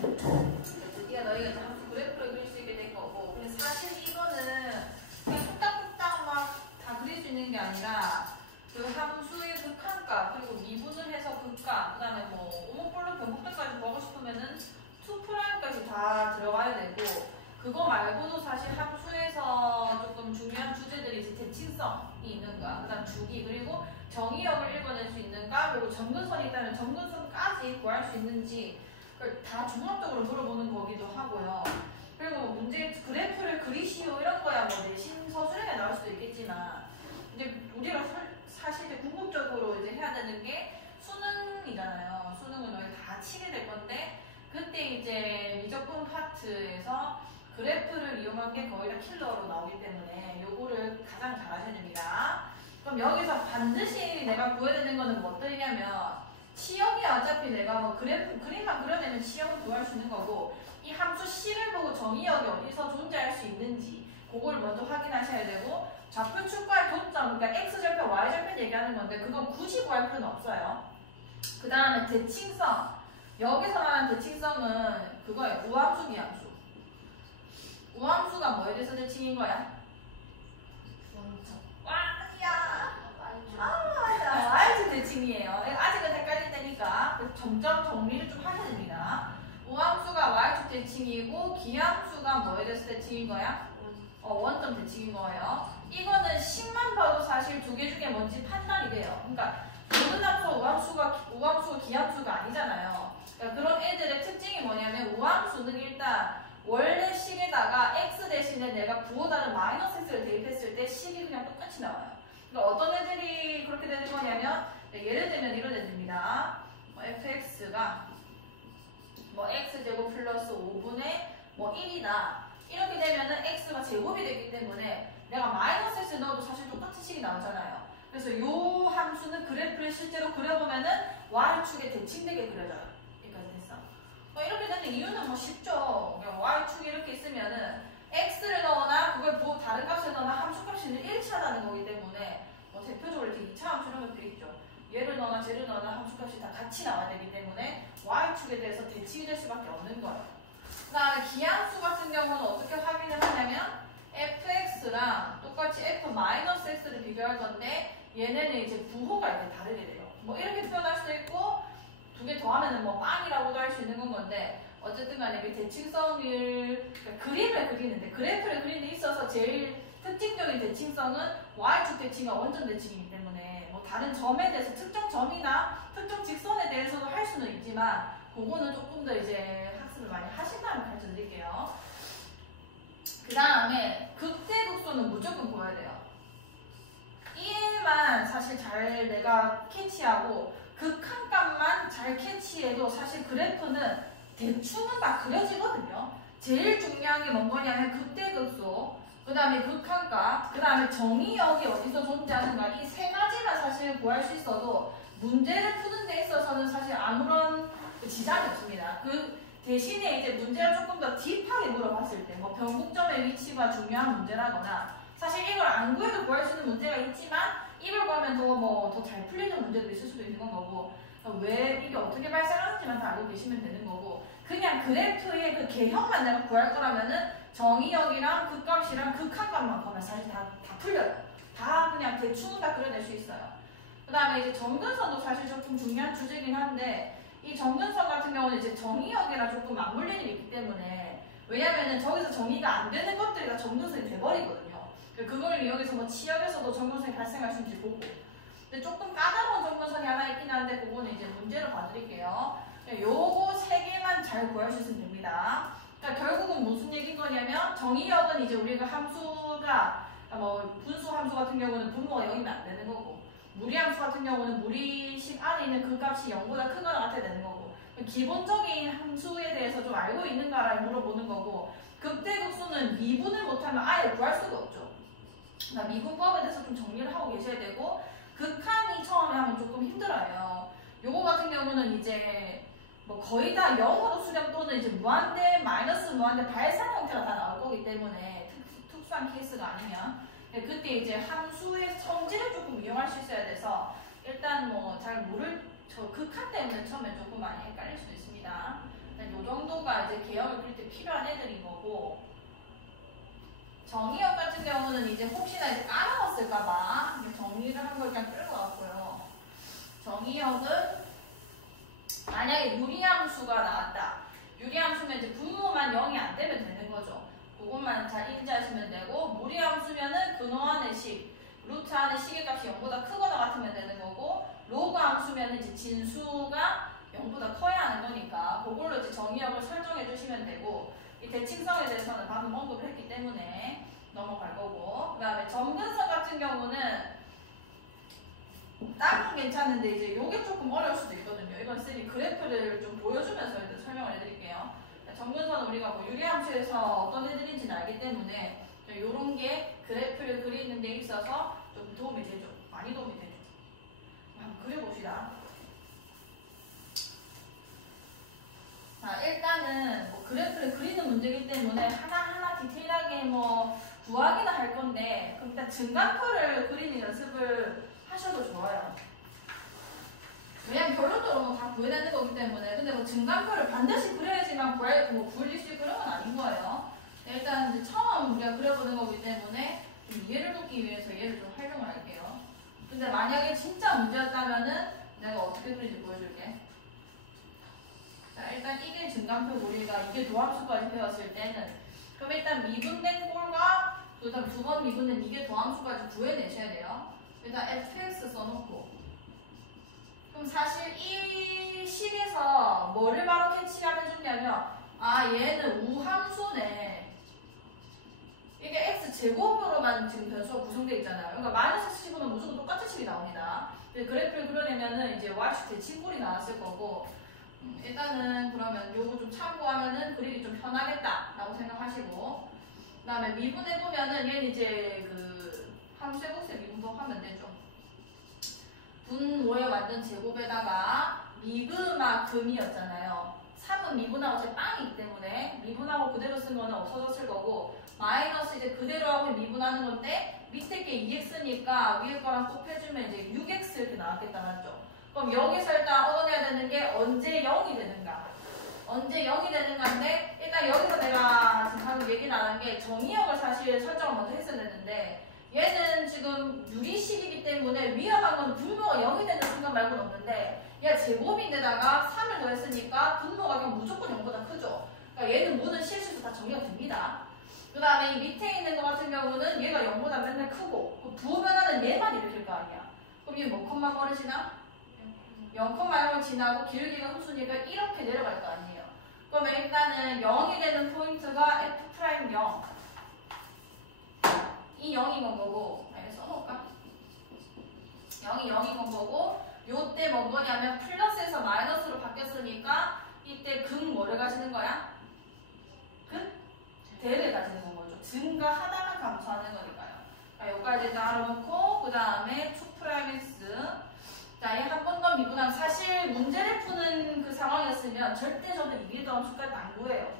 드디어 너희가 이제 함수 그래프를 그릴 수 있게 된 거고. 근데 사실 이거는 그냥 뚝딱뚝딱 막 다 그릴 수 있는 게 아니라 그 함수의 극한값 그리고 미분을 해서 극값 그다음에 뭐 오목볼록 변곡점까지 구하고 싶으면은 2'까지 다 들어가야 되고. 그거 말고도 사실 함수에서 조금 중요한 주제들이 이제 대칭성이 있는가, 그 다음 주기, 그리고 정의역을 읽어낼 수 있는가, 그리고 점근선이 있다면 점근선까지 구할 수 있는지 그걸 다 종합적으로 물어보는 거기도 하고요. 그리고 문제 그래프를 그리시오 이런 거야 뭐 내신 서술형에 나올 수도 있겠지만 이제 우리가 사실 이제 궁극적으로 이제 해야 되는 게 수능이잖아요. 수능은 너희 다 치게 될 건데 그때 이제 미적분 파트에서 그래프를 이용한 게 거의 다 킬러로 나오기 때문에 요거를 가장 잘 하셔야 됩니다. 그럼 여기서 반드시 내가 구해야 되는 거는 뭐 어떠냐면 치역이 어차피 내가 뭐 그림만 그려내면 치역을 구할 수 있는 거고 이 함수 C를 보고 정의역이 어디서 존재할 수 있는지 그걸 먼저 확인하셔야 되고 좌표 축과의 도점, 그러니까 X절편, Y절편 얘기하는 건데 그건 굳이 구할 필요는 없어요. 그 다음에 대칭성. 여기서 말하는 대칭성은 그거예요. 우함수, 비함수. 우함수가 뭐에 대해서 대칭인 거야? Y축 대칭이에요. 아직은 헷갈릴 때니까 점점 정리를 좀 하셔야 됩니다. 우함수가 Y축 대칭이고 기함수가 뭐에 대해서 대칭인 거야? 원점 대칭인 거예요. 이거는 식만 봐도 사실 두 개 중에 뭔지 판단이 돼요. 그러니까 모든 함수 우함수가 기함수가 아니잖아요. 그러니까 그런 애들의 특징이 뭐냐면 우함수는 일단 원래 식에다가 x 대신에 내가 부호다는 -x를 대입했을 때 식이 그냥 똑같이 나와요. 그러니까 어떤 애들이 그렇게 되는 거냐면 예를 들면 이런 애들입니다. fx가 x제곱 플러스 5분의 1이다. 이렇게 되면은 x가 제곱이 되기 때문에 내가 -x 넣어도 사실 똑같은 식이 나오잖아요. 그래서 이 함수는 그래프를 실제로 그려보면은 y축에 대칭되게 그려져요. 여기까지 됐어. 이렇게 되는 이유는 뭐 쉽죠. y축이 이렇게 있으면은 x를 넣거나 그걸 다른 값을 넣거나 함수값이 일치하다는 거기 때문에 대표적으로 이렇게 2차 함수 이런 것도 있죠. 얘를 넣거나 쟤를 넣거나 함수값이 다 같이 나와야 되기 때문에 y축에 대해서 대칭이 될 수밖에 없는 거예요. 그 다음에 기함수 같은 경우는 어떻게 확인을 하냐면 fx랑 똑같이 f-x를 비교할 건데 얘네는 이제 부호가 이렇게 다르게 돼요. 이렇게 표현할 수도 있고 두 개 더하면은 빵이라고도 할 수 있는 건데 어쨌든 간에 이 대칭성을 그러니까 그림을 그리는데 그래프를 그리는 데 있어서 제일 특징적인 대칭성은 y축 대칭과 원점 대칭이기 때문에 다른 점에 대해서 특정 점이나 특정 직선에 대해서도 할 수는 있지만 그거는 조금 더 이제 학습을 많이 하신 다음에 가르쳐 드릴게요. 그 다음에 극대극소는 무조건 보여야 돼요. 얘만 사실 잘 내가 캐치하고 극한값만 잘 캐치해도 사실 그래프는 대충은 다 그려지거든요. 제일 중요한 게 뭔 거냐면 극대극소, 그 다음에 극한값, 그 다음에 정의역이 어디서 존재하는가 이 세 가지만 사실 구할 수 있어도 문제를 푸는 데 있어서는 사실 아무런 지장이 없습니다. 그 대신에 이제 문제를 조금 더 딥하게 물어봤을 때 변곡점의 위치가 중요한 문제라거나 사실 이걸 안 구해도 구할 수 있는 문제가 있지만 이걸 구하면 더 잘 풀리는 문제도 있을 수도 있는 건 거고 왜 이게 어떻게 발생하는지만 다 알고 계시면 되는 거고 그냥 그래프의 그 개형만 내가 구할 거라면은 정의역이랑 극값이랑 극한값만 보면 사실 다 풀려요. 다 그냥 대충 다 그려낼 수 있어요. 그 다음에 이제 점근선도 사실 조금 중요한 주제긴 한데 이 점근선 같은 경우는 이제 정의역이랑 조금 맞물리는 게 있기 때문에 왜냐면은 저기서 정의가 안 되는 것들이 다 점근선이 돼버리거든요. 그걸 이용해서 치역에서도 점근선이 발생할 수 있는지 보고 근데 조금 까다로운 점근선이 하나 있긴 한데 그거는 이제 문제로 봐드릴게요. 요거 세 개만 잘 구할 수 있으면 됩니다. 그러니까 결국은 무슨 얘기인 거냐면 정의역은 이제 우리가 함수가 분수 함수 같은 경우는 분모가 0이면 안 되는 거고 무리함수 같은 경우는 무리식 안에 있는 그 값이 0보다 크거나 같아야 되는 거고 기본적인 함수에 대해서 좀 알고 있는가를 물어보는 거고 극대극소는 미분을 못하면 아예 구할 수가 없죠. 그러니까 미분법에 대해서 좀 정리를 하고 계셔야 되고 극한이 처음에 하면 조금 힘들어요. 요거 같은 경우는 이제 거의 다 0으로 수렴 또는 이제 무한대, 마이너스 무한대 발산 형태가 다 나올 거기 때문에 특수한 케이스가 아니면 그때 이제 함수의 성질을 조금 이용할 수 있어야 돼서 일단 잘 모를 극한 때문에 처음에 조금 많이 헷갈릴 수도 있습니다. 요 정도가 함수가 이제 개형을 그릴 때 필요한 애들인 거고, 정의역 같은 경우는 이제 혹시나 이제 까먹었을까봐 정리를 한 걸 일단 끌고 왔고요. 정의역은 만약에 유리함수가 나왔다. 유리함수면 이제 분모만 0이 안 되면 되는 거죠. 그것만 잘 인지하시면 되고, 무리함수면은 근호 안의 식, 루트 안의 식의 값이 0보다 크거나 같으면 되는 거고, 로그 함수면은 이제 진수가 0보다 커야 하는 거니까 그걸로 이제 정의역을 설정해 주시면 되고, 이 대칭성에 대해서는 방금 언급을 했기 때문에 넘어갈 거고, 그 다음에 점근성 같은 경우는 딴 건 괜찮은데 이제 요게 조금 어려울 수도 있거든요. 이건 쌤이 그래프를 좀 보여주면서 일단 설명을 해드릴게요. 점근선은 우리가 뭐 유리함수에서 어떤 애들인지는 알기 때문에 요런 게 그래프를 그리는 데 있어서 좀 도움이 되죠. 많이 도움이 되죠. 한번 그려봅시다. 자, 일단은 뭐 그래프를 그리는 문제이기 때문에 하나하나 디테일하게 뭐 구하기는 할 건데, 그럼 일단 증가표를 그리는 연습을 하셔도 좋아요. 왜냐면 결론적으로 다 구해내는 거기 때문에. 근데 뭐 증가표를 반드시 그려야지만 구릴 수 있고 그런 건 아닌 거예요. 일단 이제 처음 우리가 그려보는 거기 때문에 좀 이해를 돕기 위해서 얘를 좀 활용을 할게요. 근데 만약에 진짜 문제였다면은 내가 어떻게 그리는지 보여줄게. 자, 일단 이게 증가표 우리가 이게 도함수까지 배웠을 때는, 그럼 일단 미분된 꼴과 그다음 두 번 미분된 이게 도함수까지 구해내셔야 돼요. 일단 fx 써놓고, 그럼 사실 이 식에서 뭐를 바로 캐치를 해주냐면, 아 얘는 우함수네. 이게 x제곱으로만 지금 변수가 구성되어 있잖아요. 그러니까 마이너스 x 집으면 무조건 똑같은 식이 나옵니다. 그래프를 그려내면은 이제 y축 대칭꼴이 나왔을 거고, 일단은 그러면 요거 좀 참고하면은 그리기 좀 편하겠다라고 생각하시고, 그 다음에 미분해보면은 얘는 이제 그 함수의 곱셈 미분법하면 되죠. 분모의 완전 제곱에다가 미그마 금이었잖아요. 3은 미분하고 제 빵이기 때문에 미분하고 그대로 쓴 거는 없어졌을 거고, 마이너스 이제 그대로 하고 미분하는 건데 밑에 게 2x니까 위에 거랑 곱해주면 이제 6x 이렇게 나왔겠다, 맞죠? 그럼 여기서 일단 얻어내야 되는 게 언제 0이 되는가? 언제 0이 되는가인데, 일단 여기서 내가 지금 방금 얘기 나눈 게 정의역을 사실 설정을 먼저 했어야 되는데, 얘는 지금 유리식이기 때문에 위험한 건 분모가 0이 되는 순간 말고는 없는데, 얘가 제곱인데다가 3을 더했으니까 분모가 그냥 무조건 0보다 크죠. 그러니까 얘는 모든 실수에서 다 정의가 됩니다. 그 다음에 이 밑에 있는 거 같은 경우는 얘가 0보다 맨날 크고, 부호변화는 얘만 일으킬 거 아니야. 그럼 얘 뭐 컴마 버릇이나? 0,0을 지나고 기울기가 흡수니까 이렇게 내려갈 거 아니에요. 그러면 일단은 0이 되는 포인트가 F'0. 이 0인 건 거고, 써놓을까? 0이 0인 건 거고, 요때 뭔 거냐면 플러스에서 마이너스로 바뀌었으니까 이때 근 뭐를 가지는 거야? 근? 대를 가지는 건 거죠. 증가하다가 감소하는 거니까요. 자, 여기까지 일단 알아놓고, 그 다음에 2'x. 자, 얘 한 번 더 미분하면, 사실 문제를 푸는 그 상황이었으면 절대 저는 이게 더한 수까지 안 구해요.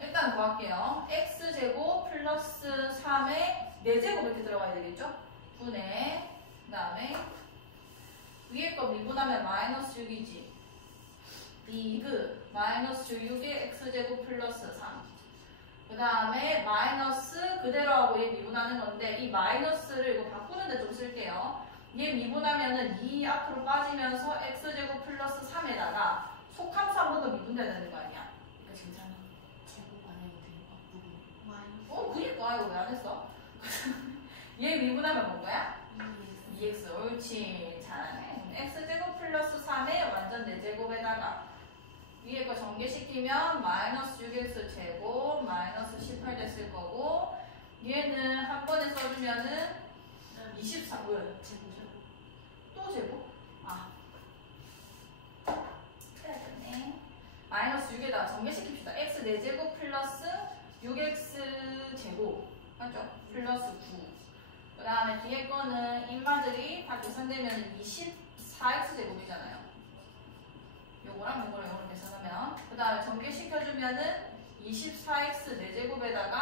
일단 구할게요. x제곱 플러스 3에 4제곱 이렇게 들어가야 되겠죠? 분의, 그 다음에 위에 거 미분하면 마이너스 6이지. 미그 마이너스 6에 x제곱 플러스 3. 그 다음에 마이너스 그대로 하고 얘 미분하는 건데, 이 마이너스를 이거 바꾸는데 좀 쓸게요. 얘 미분하면은 2 앞으로 빠지면서 x제곱 플러스 3에다가 속함수 한 번 더 미분돼야 되는 거 아니야? 그러니까 괜찮아. 제곱 안 해도 되니까. 그니까 이거 왜 안 했어? 얘 미분하면 뭔 거야? 2x. 옳지. 잘하네. x제곱 플러스 3에 완전 4제곱에다가 위에 거 전개시키면 마이너스 6x 제곱 마이너스 18 됐을 거고, 얘는 한 번에 써주면은 24. 왜? 또 제곱? 아. 그래야겠네. 마이너스 6에다가 전개시킵시다. x 4제곱 플러스 6x 제곱. 맞죠? 플러스 9. 그 다음에 뒤에 거는 인마들이 다 계산되면 24x 제곱이잖아요. 요거랑 요거랑 계산하면. 그 다음에 전개시켜주면은 24x 4제곱에다가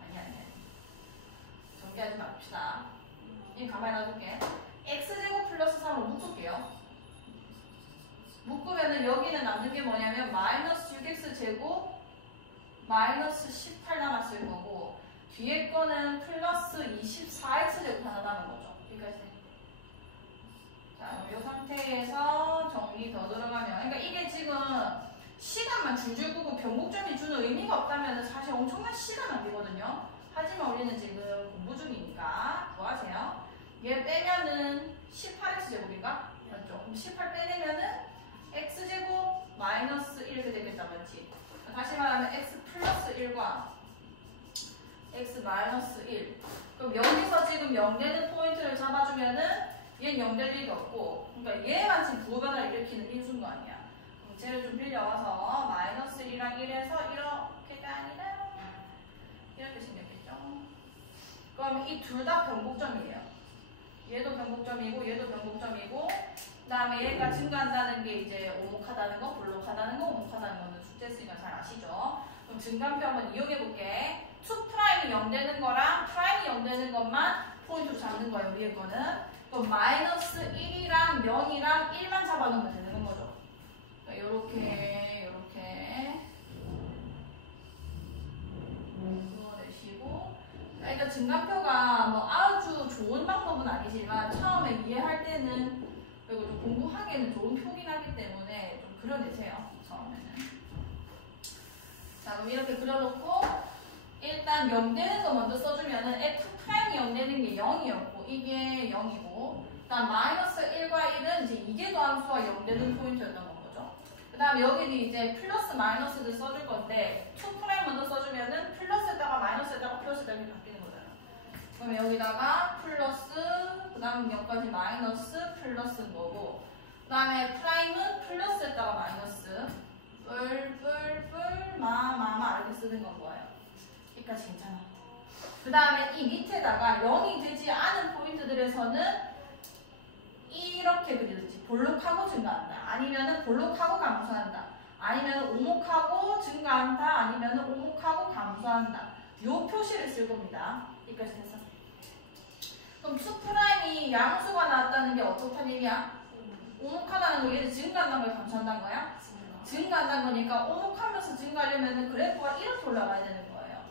아니. 전개하지 맙시다. 이 가만히 놔둘게. x제곱 플러스 3으로 묶을게요. 묶으면 그러면은 여기는 남는 게 뭐냐면 마이너스 6x 제곱 마이너스 18 남았을 거고 뒤에 거는 플러스 24x 제곱 하나라는 거죠. 여기까지. 자, 이 상태에서 정리 더 들어가면 그러니까 이게 지금 시간만 줄줄 끄고 변곡점이 주는 의미가 없다면 사실 엄청난 시간 낭비거든요. 하지만 우리는 지금 공부 중이니까 도와주세요. 얘 빼면은 18x 제곱인가? 맞죠? 그럼 18 빼내면은 x 제곱 마이너스 1 이렇게 되겠다, 맞지? 다시 말하면 x 플러스 1과 x 마이너스 1. 그럼 여기서 지금 0되는 포인트를 잡아주면은 얘는 0 될 리가 없고, 그러니까 얘만 지금 부호변화를 일으키는 인수인 거 아니야. 그럼 쟤를 좀 빌려와서 마이너스 1이랑 1에서 이렇게가 아니라 이렇게 생겼겠죠? 그럼 이 둘 다 변곡점이에요. 얘도 변곡점이고 얘도 변곡점이고 그 다음에 얘가 증가한다는 게 이제 오목하다는 거, 볼록하다는 거, 오목하다는 거는 숙제 했으니까 잘 아시죠? 그럼 증간표 한번 이용해 볼게. 2'이 0 되는 거랑 프라임이 0 되는 것만 포인트로 잡는 거예요, 위에 거는. 그럼 마이너스 1이랑 0이랑 1만 잡아놓으면 되는 거죠. 그러니까 요렇게 그어내시고. 그러니까 증간표가 뭐 아주 좋은 방법은 아니지만 처음에 이해할 때는 그리고 좀 공부하기에는 좋은 표긴 하기 때문에 좀 그려내세요, 처음에는. 자, 그럼 이렇게 그려놓고 일단 0 되는 거 먼저 써주면은 F'이 0 되는 게 0이었고 이게 0이고 그 다음 마이너스 1과 1은 이제 이계도함수가 0 되는 포인트였던 거죠. 그 다음 여기는 이제 플러스 마이너스를 써줄 건데 2' 먼저 써주면은 플러스에다가 마이너스에다가 플러스에다가 이렇게 바뀌는 거잖아요. 그러면 여기다가 플러스 그 다음 0까지 마이너스 플러스인 거고 그 다음에 프라임은 플러스에다가 마이너스 뿔뿔뿔 마마마 이렇게 쓰는 건 거예요. 여기까지 괜찮아. 그 다음에 이 밑에다가 0이 되지 않은 포인트들에서는 이렇게 그리듯이 볼록하고 증가한다. 아니면은 볼록하고 감소한다. 아니면 오목하고 증가한다. 아니면 오목하고 감소한다. 요 표시를 쓸 겁니다. 여기까지 됐어. 그럼 2'이 양수가 나왔다는 게 어떻다는 얘기야? 오목하다는 거 얘는 증가한다는 거야? 감소한다는 거야? 증가한다는 거니까 오목하면서 증가하려면 그래프가 이렇게 올라가야 되는 거예요.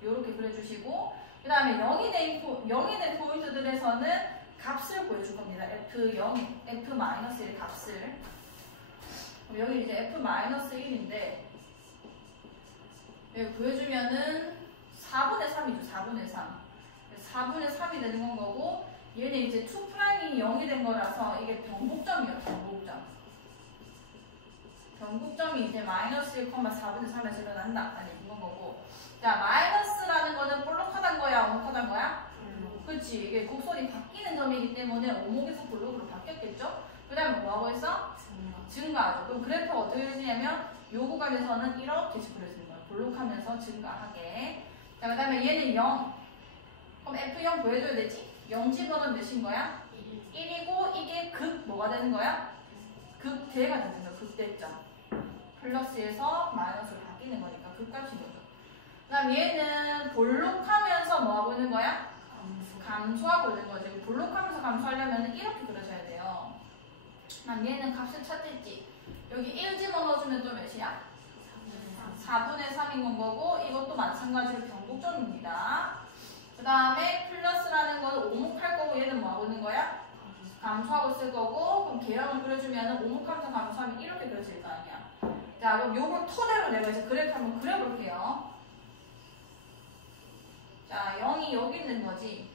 이렇게 그려주시고 그 다음에 0이 된 포인트들에서는 값을 보여줄 겁니다. F0, F-1의 값을. 여기 이제 F-1인데 여기 보여주면은 4분의 3이죠. 4분의 3. 4분의 3이 되는 건 거고 얘는 이제 2'이 0이 된 거라서 이게 변곡점이에요. 변곡점. 변곡점이 이제 마이너스 1,4분의 3에서 일어난다. 아니 이건 거고 자 마이너스라는 거는 볼록하단 거야? 오목하단 거야? 그렇지. 이게 곡선이 바뀌는 점이기 때문에 오목에서 볼록으로 바뀌었겠죠? 그 다음에 뭐하고 있어? 증가하죠. 그럼 그래프가 어떻게 되냐면 요 구간에서는 이렇게 그려지는 거예요. 볼록하면서 증가하게. 자, 그 다음에 얘는 0. 그럼 F0 보여줘야 되지? 0 집어넣으면 몇인 거야? 1이고 이게 극 뭐가 되는 거야? 극대가 되는 거야. 극대점. 플러스에서 마이너스로 바뀌는 거니까 극값인 거죠. 그 다음 얘는 볼록하면서 뭐하고 있는 거야? 감소하고 있는 거죠. 볼록하면서 감소하려면 이렇게 그려줘야 돼요. 그럼 얘는 값을 찾겠지. 여기 1 집어넣어주면 또 몇이야? 4분의 3인 건 거고 이것도 마찬가지로 변곡점입니다. 그 다음에 플러스라는 건 오목할 거고 얘는 뭐하고 있는 거야? 감소하고 쓸 거고 그럼 계량을 그려주면 오목하면서 감소하면 이렇게 그려질 거 아니야. 자 그럼 요걸 토대로 내가 이제 그래프 한번 그려볼게요. 자 0이 여기 있는 거지.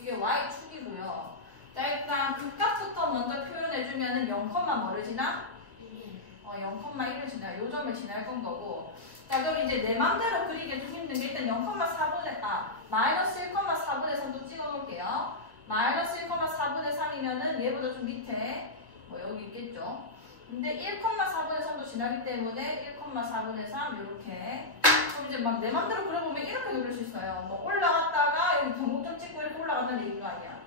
이게 y축이고요. 자 일단 극값부터 먼저 표현해주면은 0, 뭐를 지나? 0,1을 지나. 요 점을 지날 건 거고. 자 그럼 이제 내 맘대로 그리기 좀 힘든 게 일단 0,4분의 마이너스 1,4분의 3도 찍어놓을게요. 마이너스 1,4분의 3이면은 얘보다 좀 밑에 뭐 여기 있겠죠. 근데 1,4분의 3도 지나기 때문에 1,4분의 3 이렇게. 그럼 이제 막 내 맘대로 그려보면 이렇게 그릴 수 있어요. 뭐 올라갔다가 여기 변곡점 찍고 이렇게 올라간다는 얘기인 거 아니야.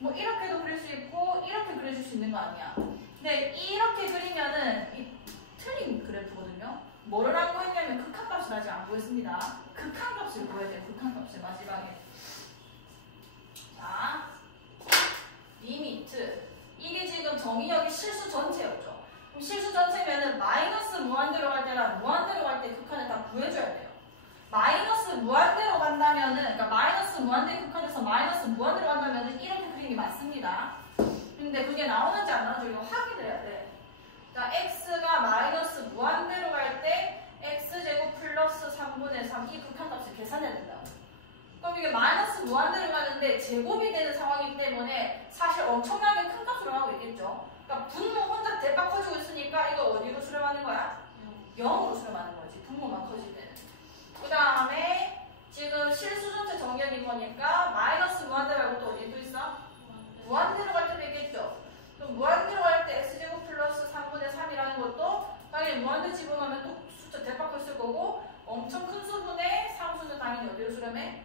뭐 이렇게도 그릴 수 있고 이렇게 그려줄 수 있는 거 아니야. 근데 이렇게 그리면은 틀린 그래프거든요. 뭐를 안 구했냐면 극한값을 아직 안 구했습니다. 극한값을 구해야 돼요. 극한값을 마지막에. 자, 리미트. 이게 지금 정의역이 실수 전체였죠. 실수 전체면은 마이너스 무한대로 갈 때랑 무한대로 갈 때 극한을 다 구해줘야 돼요. 마이너스 무한대로 간다면은, 그러니까 마이너스 무한대 극한에서 마이너스 무한대로 간다면은 이렇게 그리는 게 맞습니다. 근데 그게 나오는지 안 나오는지 이거 확인을 해야 돼. 자, x가 마이너스 무한대로 갈 때 x제곱 플러스 3분의 3 이 극한값을 계산해야 된다고. 그럼 이게 마이너스 무한대로 가는데 제곱이 되는 상황이기 때문에 사실 엄청나게 큰 값으로 가고 있겠죠. 그러니까 분모 혼자 대박 커지고 있으니까 이거 어디로 수렴하는 거야? 0으로 수렴하는 거지. 분모만 커질 때는. 그 다음에 지금 실수 전체 정렬인 거니까 마이너스 무한대로 말고 또 어디도 있어? 무한대로 갈 때도 있겠죠. 그럼 무한대로 갈 때 x제곱 플러스 3분의 3이라는 것도 당연히 무한대 집어넣으면 또 숫자 대박 컸을 거고 엄청 큰 수분의 상수는 당연히 어디로 수렴해?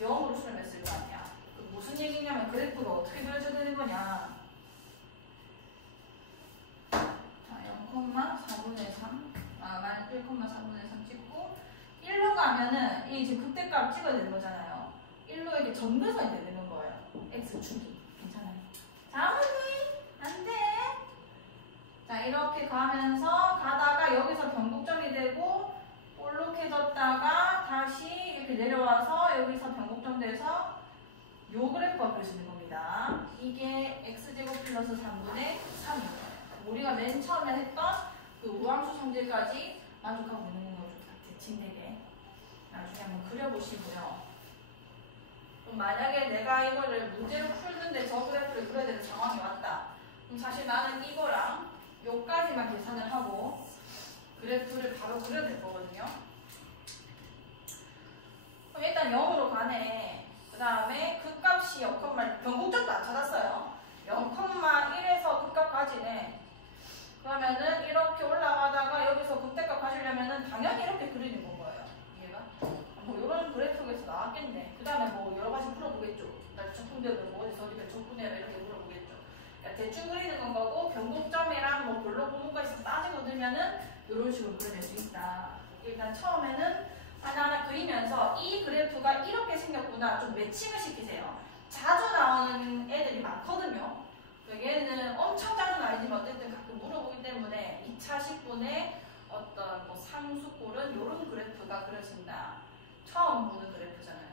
0으로 수렴했을 거 아니야. 무슨 얘기냐면 그래프가 어떻게 그려져야 되는 거냐. 자, 0,4분의 3, 1,4분의 3 찍고 1로 가면은 이 지금 극대값 찍어야 되는 거잖아요. 1로 이렇게 점근선이 되는 거예요. x축이. 괜찮아요. 자문이 안 돼. 자, 이렇게 가면서 가다가 여기서 변곡점이 되고 볼록해졌다가 다시 이렇게 내려와서 여기서 변곡점 돼서 요 그래프가 그려지는 겁니다. 이게 x제곱 플러스 3분의 3이에요. 우리가 맨 처음에 했던 그 우함수 성질까지 만족하고 있는 거죠. 대칭되게. 나중에 한번 그려보시고요. 그럼 만약에 내가 이거를 문제로 풀는데 저 그래프를 그려야 되는 상황이 왔다. 그럼 사실 나는 이거랑 요까지만 계산을 하고 그래프를 바로 그려야 될 거거든요. 그럼 일단 0으로 가네. 그 다음에 극값이 0, 변곡점도 안 찾았어요. 0,1에서 극값까지네. 그러면은 이렇게 올라가다가 여기서 극대값 가지려면은 당연히 이렇게 그리는 건 거예요. 이해가? 뭐 이런 그래프에서 나왔겠네. 그 다음에 뭐 여러 가지 물어보겠죠. 날적분배는 뭐 어디서 어디 몇 척분해라 이렇게 물어보겠죠. 그러니까 대충 그리는 건 거고 변곡점이랑 뭐 별로 부분까지 따지고 들면은 이런 식으로 그려낼 수 있다. 일단 처음에는 하나하나 그리면서 이 그래프가 이렇게 생겼구나 좀 매칭을 시키세요. 자주 나오는 애들이 많거든요. 얘는 엄청 자주는 아니지만 어쨌든 가끔 물어보기 때문에 2차 식분의 어떤 뭐 상수꼴은 이런 그래프가 그려진다. 처음 보는 그래프잖아요.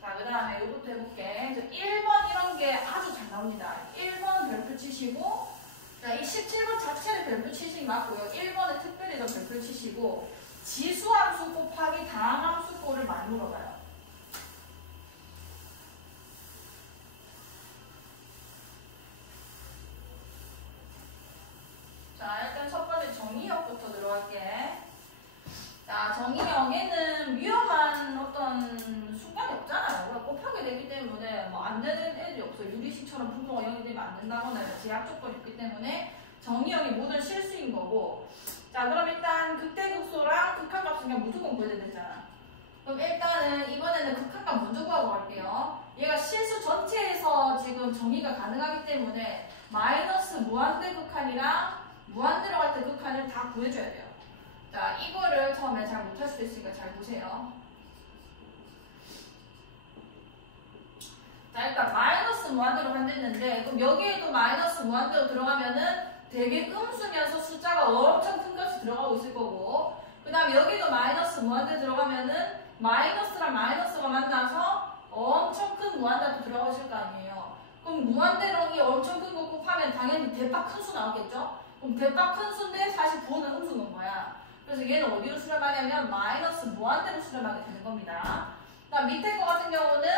자, 그 다음에 이것도 해볼게. 1번 이런 게 아주 잘 나옵니다. 1번 별표 치시고, 자, 이 17번 자체를 별표 치시기 맞고요. 1번에 특별히 더 별표 치시고, 지수함수 곱하기 다항함수 꼴을 많이 물어봐요. 자, 일단 첫 번째 정의역부터 들어갈게. 자, 정의역에는 위험한 어떤 순간이 없잖아요. 우리가 곱하게 되기 때문에 뭐 안 되는 애들이 없어요. 유리식처럼 분모가 0이 되면 안 된다거나 제약 조건이 있기 때문에 정의역이 모든 실수인 거고. 자, 그럼 일단 극대극소랑 극한값은 그냥 무조건 구해야 되잖아. 그럼 일단은 이번에는 극한값 먼저 구하고 갈게요. 얘가 실수 전체에서 지금 정의가 가능하기 때문에 마이너스 무한대 극한이랑 무한대로 갈 때 극한을 다 구해줘야 돼요. 자, 이거를 처음에 잘 못할 수도 있으니까 잘 보세요. 자, 일단 마이너스 무한대로 간댔는데 그럼 여기에도 마이너스 무한대로 들어가면은 되게 음수면서 숫자가 엄청 큰 값이 들어가고 있을 거고, 그 다음에 여기도 마이너스 무한대 들어가면은 마이너스랑 마이너스가 만나서 엄청 큰 무한대도 들어가고 있을 거 아니에요. 그럼 무한대로 이 엄청 큰 거 곱하면 당연히 대박 큰 수 나오겠죠? 그럼 대박 큰 수인데 사실 부호는 음수인 거야. 그래서 얘는 어디로 수렴하냐면 마이너스 무한대로 수렴하게 되는 겁니다. 그다음 밑에 거 같은 경우는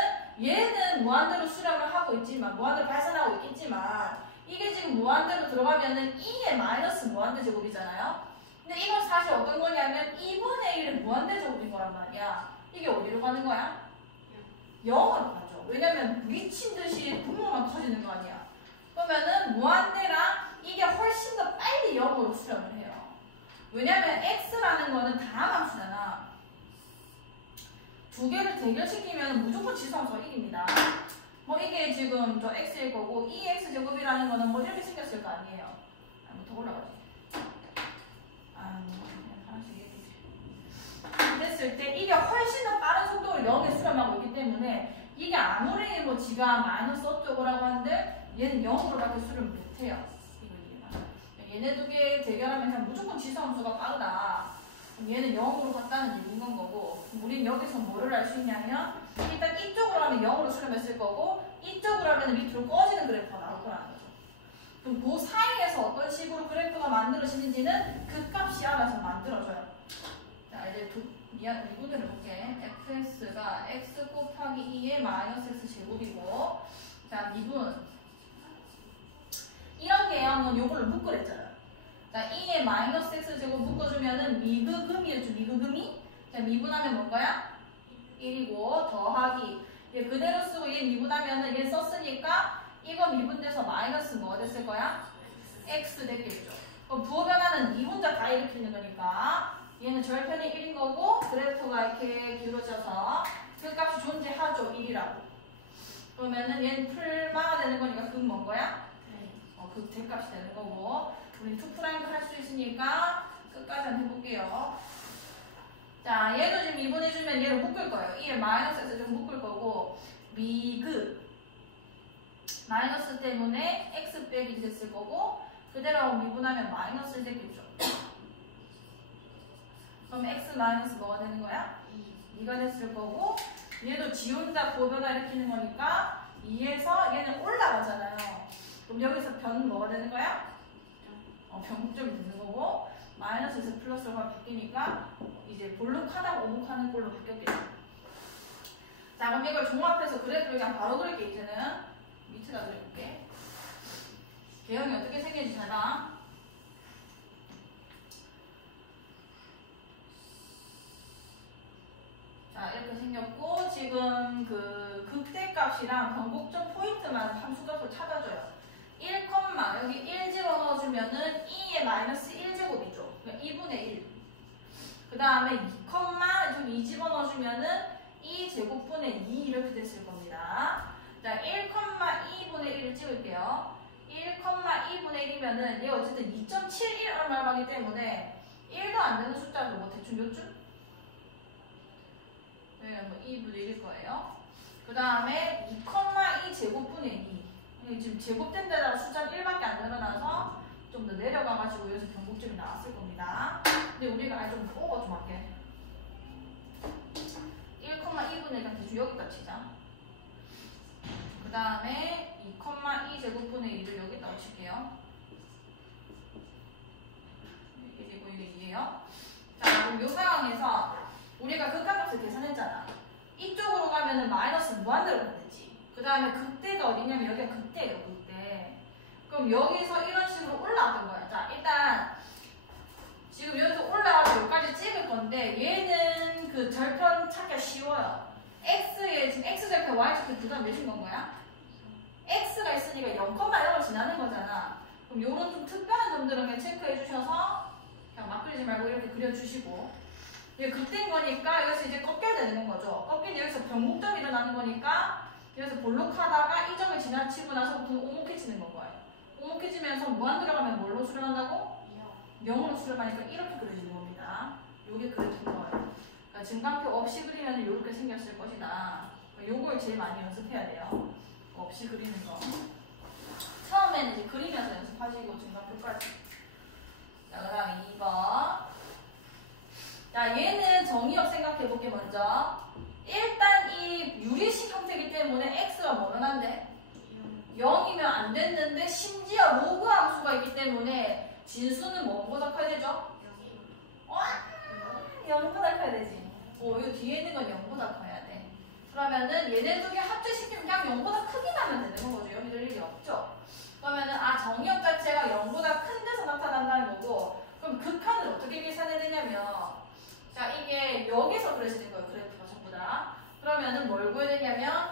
얘는 무한대로 수렴을 하고 있지만, 무한대로 발산하고 있겠지만 이게 지금 무한대로 들어가면은 2의 마이너스 무한대 제곱이잖아요. 근데 이건 사실 어떤 거냐면 2분의 1의 무한대 제곱인 거란 말이야. 이게 어디로 가는 거야? 0으로 가죠. 왜냐면 미친 듯이 분모만 커지는 거 아니야. 그러면은 무한대랑 이게 훨씬 더 빨리 0으로 수렴을 해요. 왜냐면 x라는 거는 다항함수잖아. 두 개를 대결시키면 무조건 지수함수가 이깁니다. 뭐 이게 지금 저 x일 거고 이 x제곱이라는 거는 뭐 이렇게 생겼을 거 아니에요. 더 올라가지. 그냥 하나씩 얘기해. 됐을 때 이게 훨씬 더 빠른 속도로 0에 수렴하고 있기 때문에 이게 아무리 뭐 지가 마이너스 어쩌고라고 하는데 얘는 0으로밖에 수렴 못해요. 이거 이해가. 얘네 두 개 대결하면 그냥 무조건 지수함수가 빠르다. 그럼 얘는 0으로 갔다는 얘기인 건 거고, 우린 여기서 뭐를 알 수 있냐면 일단 이쪽으로 하면 0으로 수렴했을 거고 이쪽으로 하면 밑으로 꺼지는 그래프가 나올 거라는 거죠. 그럼 그 사이에서 어떤 식으로 그래프가 만들어지는지는 그 값이 알아서 만들어져요. 자, 이제 미분을 해볼게. fx가 x 곱하기 2의 마이너스 x 제곱이고, 자, 미분. 이런 개형은 요걸로 묶으랬잖아요. 자, 2의 마이너스 x 제곱 묶어주면은 미그금이었죠, 미그금이. 자, 미분하면 뭔가야? 1이고, 더하기. 얘 그대로 쓰고 얘 미분하면은 얘 썼으니까 이거 미분돼서 마이너스 뭐 됐을 거야? x 됐겠죠. 그럼 부호 변화는 이 혼자 다 일으키는 거니까 얘는 절편이 1인 거고 그래프가 이렇게 기울어져서 그 값이 존재하죠. 1이라고. 그러면은 얘는 풀마가 되는 거니까 그건 뭔 거야? 그 대값이 되는 거고 우리 2'도 할 수 있으니까 끝까지 한번 해볼게요. 자, 얘도 지금 미분해주면 얘를 묶을 거예요. 2에 마이너스 x 좀 묶을 거고 미그 마이너스 때문에 x 빼기 됐을 거고 그대로 미분하면 마이너스 되겠죠. 그럼 x 마이너스 뭐가 되는 거야? 2가 됐을 거고 얘도 지 혼자 고변화 일으키는 거니까 2에서 얘는 올라가잖아요. 그럼 여기서 변은 뭐가 되는 거야? 변곡점이 되는 거고 마이너스에서 플러스가 바뀌니까 이제 볼록하다고 오목하는 꼴로 바뀌었겠죠. 자, 그럼 이걸 종합해서 그래프를 그냥 바로 그릴게. 이제는 밑에다 그려볼게. 개형이 어떻게 생겼는지 잘 봐. 자, 이렇게 생겼고 지금 그 극대값이랑 변곡점 포인트만 함수값을 찾아줘요. 1, 여기 1 집어넣어주면은 2의 마이너스 1제곱이죠. 그러니까 2분의 1. 그 다음에 2, 좀 2 집어넣어주면은 2제곱분의 2 이렇게 됐을 겁니다. 자, 1, 2분의 1을 찍을게요. 1, 2분의 1이면은 얘 어쨌든 2.71 얼마이기 때문에 1도 안 되는 숫자도 뭐 대충 몇 줄? 네, 뭐 2분의 1일 거예요. 그 다음에 2, 2 제곱분의 2. 지금 제곱된 데다가 숫자는 1밖에 안 늘어나서 좀 더 내려가가지고 여기서 변곡점이 나왔을 겁니다. 근데 우리가 좀 오버 좀 할게. 1, 2분의 1 대충 여기다 치자. 그 다음에 2, 2 제곱분의 2를 여기다 칠게요. 1이고 이게 2예요. 자, 그럼 이 상황에서 우리가 극한값을 계산했잖아. 이쪽으로 가면은 마이너스 무한대로 되지. 그 다음에 극대가 어디냐면 여기가 극대예요, 극대. 그럼 여기서 이런 식으로 올라왔던 거야. 자, 일단 지금 여기서 올라와서 여기까지 찍을 건데 얘는 그 절편 찾기가 쉬워요. x에 지금 x절편 y절편 두 단 몇인 건 거야? x가 있으니까 0,0을 지나는 거잖아. 그럼 요런 좀 특별한 점들은 그냥 체크해 주셔서 그냥 막 그리지 말고 이렇게 그려주시고 이게 극대인 거니까 여기서 이제 꺾여야 되는 거죠. 꺾이면 여기서 변곡점이 일어나는 거니까 그래서 볼록하다가 이 점을 지나치고 나서부터는 오목해지는 건 거예요. 오목해지면서 무한 들어가면 뭘로 수렴한다고? 0으로 수렴하니까 이렇게 그려지는 겁니다. 요게 그래프인 거예요. 그러니까 증강표 없이 그리면 이렇게 생겼을 것이다. 그러니까 요걸 제일 많이 연습해야 돼요. 없이 그리는 거. 처음에는 이제 그리면서 연습하시고 증강표까지. 자, 그 다음에 2번. 자, 얘는 정의역 생각해볼게 먼저. 일단 이 유리식 형태이기 때문에 x가 뭐는 한데 0이면 안 됐는데 심지어 로그 함수가 있기 때문에 진수는 뭐보다 커야 되죠? 0보다 커야 되지. 이 뒤에 있는 건 0보다 커야 돼. 그러면은 얘네 두 개 합체시키면 그냥 0보다 크게 나면 되는 거죠. 여기 늘 일이 없죠. 그러면은 정의역 자체가 0보다 큰 데서 나타난다는 거고 그럼 극한을 어떻게 계산해야 되냐면 자, 이게 여기서 그려지는 거예요. 그래프가 전부 다. 그러면은 뭘 구해야 되냐면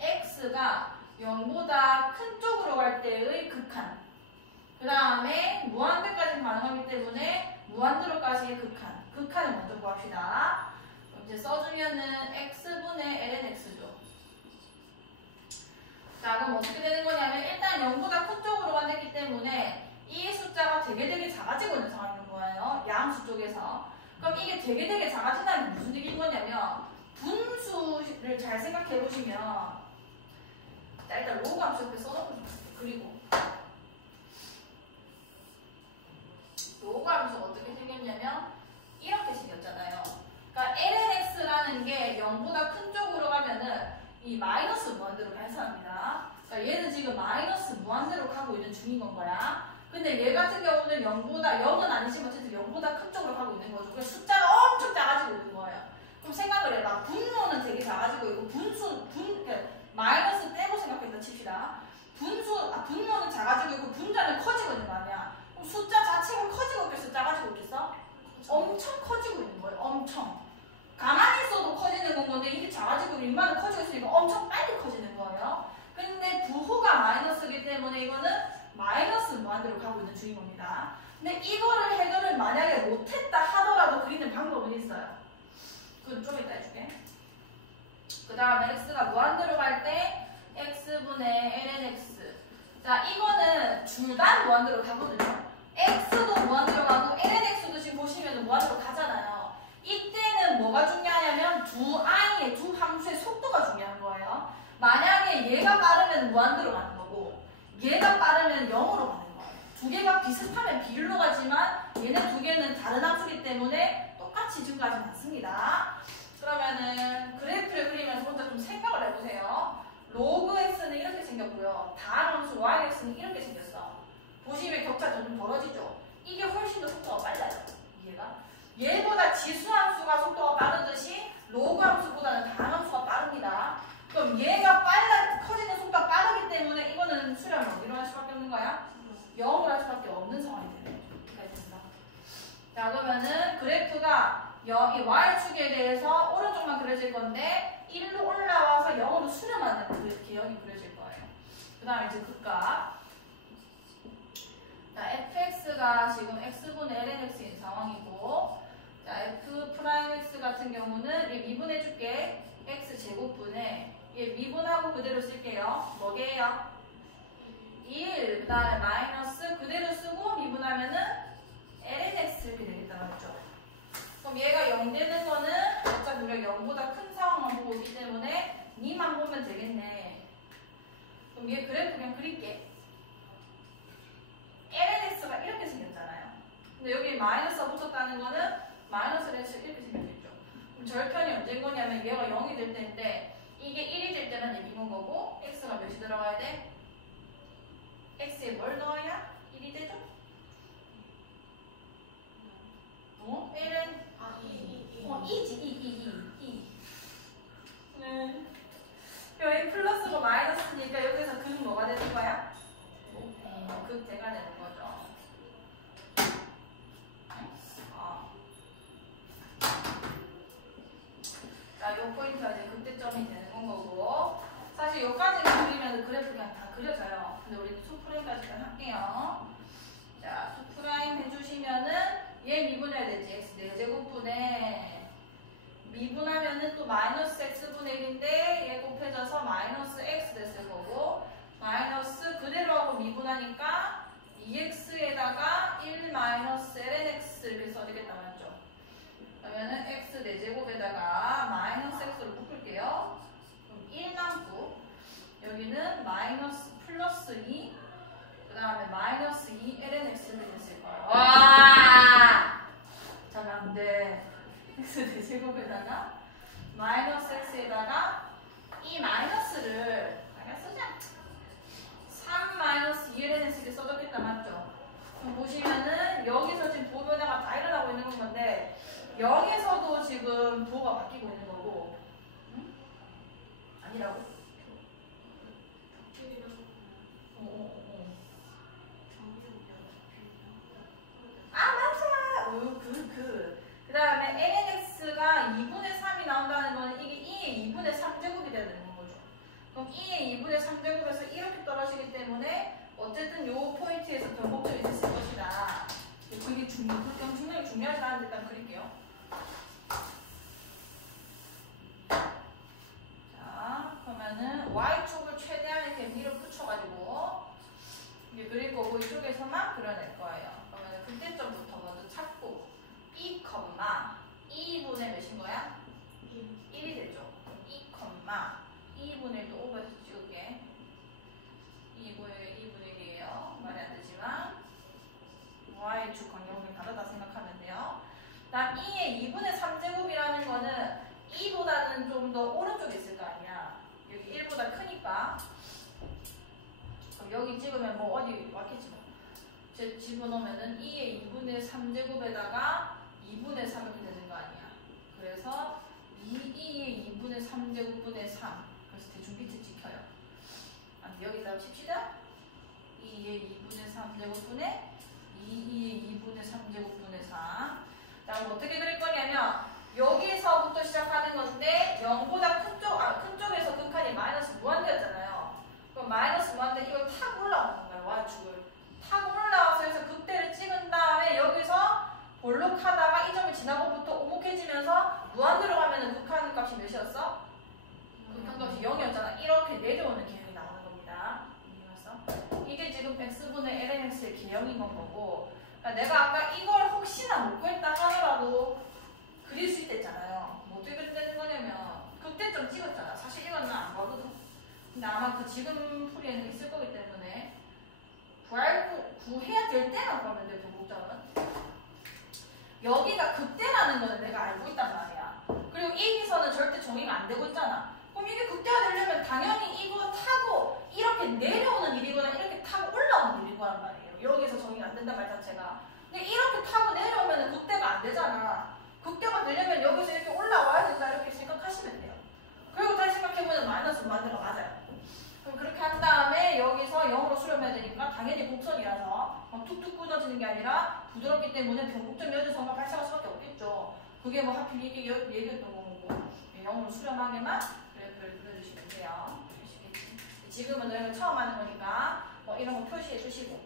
x가 0보다 큰 쪽으로 갈 때의 극한. 그 다음에 무한대까지 가능하기 때문에 무한대로까지의 극한. 극한을 먼저 구합시다. 그럼 이제 써주면은 x분의 ln x죠. 자, 그럼 어떻게 되는 거냐면 일단 0보다 큰 쪽으로 가기 때문에 이 숫자가 되게 작아지고 있는 상황인 거예요. 양수 쪽에서. 그럼 이게 되게 작아진다는 게 무슨 얘기인 거냐면 분수를 잘 생각해 보시면 자, 일단 로그 함수 옆에 써놓고 그리고 마이너스 무한대로 발산합니다. 그러니까 얘는 지금 마이너스 무한대로 가고 있는 중인 건 거야. 근데 얘 같은 경우는 0은 아니지만 어쨌든 0보다 큰 쪽으로 가고 있는 거죠. 그래서 숫자가 엄청 작아지고 있는 거예요. 그럼 생각을 해봐. 분모는 되게 작아지고 있고 그러니까 마이너스 떼고 생각했다 칩시다. 분모는 작아지고 있고 분자는 커지고 있는 거 아니야. 그럼 숫자 자체가 커지고 있겠어? 작아지고 있겠어? 엄청 커지고 있는 거예요. 엄청. 가만히 있어도 커지는 건데 이게 작아지고 일만은 커지고 있으니까 엄청 빨리 커지는 거예요. 근데 부호가 마이너스이기 때문에 이거는 마이너스 무한대로 가고 있는 중인 겁니다. 근데 이거를 해결을 만약에 못했다 하더라도 그리는 방법은 있어요. 그건 좀 이따 해줄게. 그 다음에 x가 무한대로 갈 때 x분의 lnx. 자, 이거는 둘 다 무한대로 가거든요. x도 무한대로 가고 lnx도 지금 보시면 무한대로 가잖아요. 이때는 뭐가 중요하냐면 두 함수의 속도가 중요한 거예요. 만약에 얘가 빠르면 무한대로 가는 거고 얘가 빠르면 0으로 가는 거예요. 두 개가 비슷하면 비율로 가지만 얘네 두 개는 다른 함수이기 때문에 똑같이 증가하지 않습니다. 그러면은 그래프를 그리면서 혼자 좀 생각을 해보세요. 로그 x는 이렇게 생겼고요. 다음 함수 yx는 이렇게 생겼어. 보시면 격차가 좀 벌어지죠. 이게 훨씬 더 속도가 빨라요. 얘보다 지수 함수가 속도가 빠르듯이 로그 함수보다는 다음 함수가 빠릅니다. 그럼 얘가 커지는 속도가 빠르기 때문에 이거는 수렴을 어디로 할 수밖에 없는 거야? 0으로 할 수밖에 없는 상황이 되는 거죠. 자, 그러면은 그래프가 이 y축에 대해서 오른쪽만 그려질 건데 1로 올라와서 0으로 수렴하는 그 개형이 그려질 거예요. 그 다음에 이제 극과 자, fx가 지금 x분의 lnx인 상황이고 자, f'x 같은 경우는 얘 미분해줄게. x제곱분에 얘 미분하고 그대로 쓸게요. 뭐게요? 1, 그 다음에 마이너스 그대로 쓰고 미분하면은 lnx 이렇게 되겠다 맞죠? 그럼 얘가 0 되는 거는 어차피 우리가 0보다 큰 상황만 보고 있기 때문에 니만 보면 되겠네. 그럼 얘 그래프 그냥 그릴게. lnx가 이렇게 생겼잖아요. 근데 여기 마이너스가 붙었다는 거는 마이너스 lnx 이렇게 생겼겠죠. 그럼 절편이 언제인 거냐면 얘가 0이 될 때인데 이게 1이 될 때는 예비군 거고 x가 몇이 들어가야 돼? x에 뭘 넣어야 1이 되죠? ln 2지 2. 네. 여기 플러스고 마이너스니까 여기서 극 뭐가 되는 거야? 극대가 되는 거죠. 자, 요 포인트가 이제 극대점이 되는 거고 사실 요까지만 그리면 그래프 그냥 다 그려져요. 근데 우리 수프라임까지만 할게요. 자, 수프라임 해주시면은 얘 미분해야 되지. x 4제곱분에 미분하면은 또 마이너스 x분의 1인데 얘 곱해져서 마이너스 x 됐을 거고 마이너스 그대로 하고 미분하니까 2x에다가 1 마이너스 lnx 이렇게 써지겠다 맞죠? 그러면은 x 4제곱에다가 마이너스 x로 묶을게요. 그럼 1 남고 여기는 마이너스 플러스 2 그 다음에 마이너스 2 lnx를 됐을 거예요. 와! 잘 안돼. x 4제곱에다가 마이너스 x에다가 이 마이너스를 그냥 쓰자. 3 마이너스 2lnx 이렇게 써졌겠다 맞죠? 그럼 보시면은 여기서 지금 부호 변화가 다 일어나고 있는 건데 여기서도 지금 부호가 바뀌고 있는 거고 응? 아니라고? 아 맞아! 그 다음에 lnx가 2분의 3이 나온다는 건 이게 2의 2분의 3제곱이 돼야 되는 거죠. 그럼 2의 2분의 3제곱에서 이렇게 떨어지기 때문에 어쨌든 요 포인트에서 변곡점이 됐을 것이다. 그게 중력이 중요하지 않은데 일단 그릴게요. 자, 그러면은 y축을 최대한 이렇게 위로 붙여가지고 이게 그릴 거고 이쪽에서만 그려낼 거예요. 그러면 그때점부터 먼저 찾고 2,2분의 몇인 거야? 1이 되죠. 2,2분의 또 오버해서 찍을게. 2분의 1이에요. 말이 안 되지만 y축 간격이 다르다 생각하면 돼요. 다음 2의 2분의 3제곱이라는 거는 2보다는 좀 더 오른쪽에 있을 거 아니야. 여기 여기 찍으면 뭐 어디 왔겠지 뭐. 집어넣으면은 2의 2분의 3제곱에다가 2분의 3 이렇게 되는 거 아니야. 그래서 2의 2분의 3제곱분의 3. 그래서 대충 밑에 찍혀요. 여기다 칩시다. 2의 2분의 3제곱분의 2의 2분의 3제곱분의 4. 자, 그럼 어떻게 그릴 거냐면 여기서부터 시작하는 건데 0보다 큰 쪽에서 극한이 마이너스 무한대였잖아요. 그럼 마이너스 무한대 이걸 타고 올라오는 거예요. y축을 타고 올라와서 해서 극대를 찍은 다음에 여기서 볼록하다가 이 점을 지나고부터 오목해지면서 무한대로 가면은 극한 값이 몇이었어? 극한 값이 0이었잖아. 이렇게 내려오는 개형이 나오는 겁니다. 이해갔어? 이게 지금 x분의 lnx의 개형인 건 거고, 그러니까 내가 아까 이걸 혹시나 못 구했다 하더라도 그릴 수 있댔잖아요. 뭐 어떻게 그린다는 거냐면 극대점 찍었잖아. 사실 이건 나 안 봐거든. 근데 아마 그 지금 풀이에는 있을 거기 때문에 구해야 될 때만 구하면 돼. 도복점은 여기가 극대라는 거는 내가 알고 있단 말이야. 그리고 이 기선은 절대 정의가 안 되고 있잖아. 그럼 이게 극대가 되려면 당연히 이거 타고 이렇게 내려오는 일이거나 이렇게 타고 올라오는 일인 거란 말이에요. 여기서 정의가 안 된단 말 자체가. 근데 이렇게 타고 내려오면 극대가 안 되잖아. 극대가 되려면 여기서 이렇게 올라와야 된다 이렇게 생각하시면 돼요. 그리고 다시 생각해보면 마이너스 무한대가 맞아요. 그럼 그렇게 한 다음에 여기서 0으로 수렴해야 되니까 당연히 곡선이라서 툭툭 끊어지는 게 아니라 부드럽기 때문에 변곡점 여지선과 발생할 수밖에 없겠죠. 그게 뭐 하필 이게 얘기했던 거고 0으로 수렴하게만 그래프를 그려주시면 돼요. 아시겠지? 지금은 너희가 처음 하는 거니까 뭐 이런 거 표시해 주시고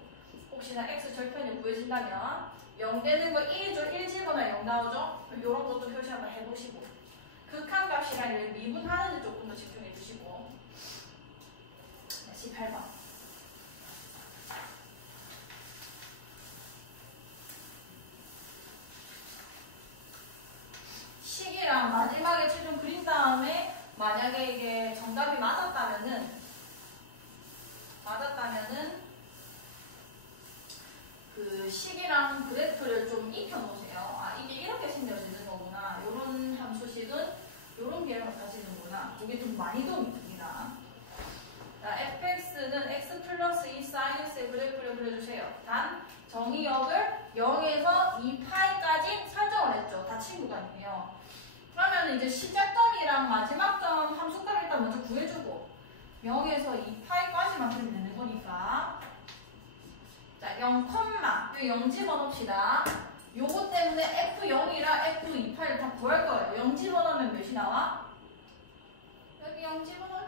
혹시나 x 절편이 구해진다면 0 되는 거 1조 1 집어넣으면 0 나오죠? 이런 것도 표시 한번 해보시고 극한값이랑 미분하는 데 조금 더 집중해 주시고 18번 식이랑 마지막에 최종 그린 다음에 만약에 이게 정답이 맞았다면은 그 식이랑 그래프를 좀 익혀놓으세요. 아 이게 이렇게 생겨지는 거구나. 요런 함수식은 요런 계획을 가지는구나. 이게 좀 많이 도움이 됩니다. 자, fx는 x 플러스 2 사인x의 그래프를 그려주세요. 단 정의역을 0에서 2파이까지 설정을 했죠. 다 친구간이에요. 그러면 이제 시작점이랑 마지막 점 함수값을 일단 먼저 구해주고 0에서 2파이까지만 그리면 되는 거니까 자, 0, 요 0 집어넣읍시다. 요거 때문에 F0이랑 F2파이를 다 구할 거예요. 0 집어넣으면 몇이 나와? 여기 0 집어넣으면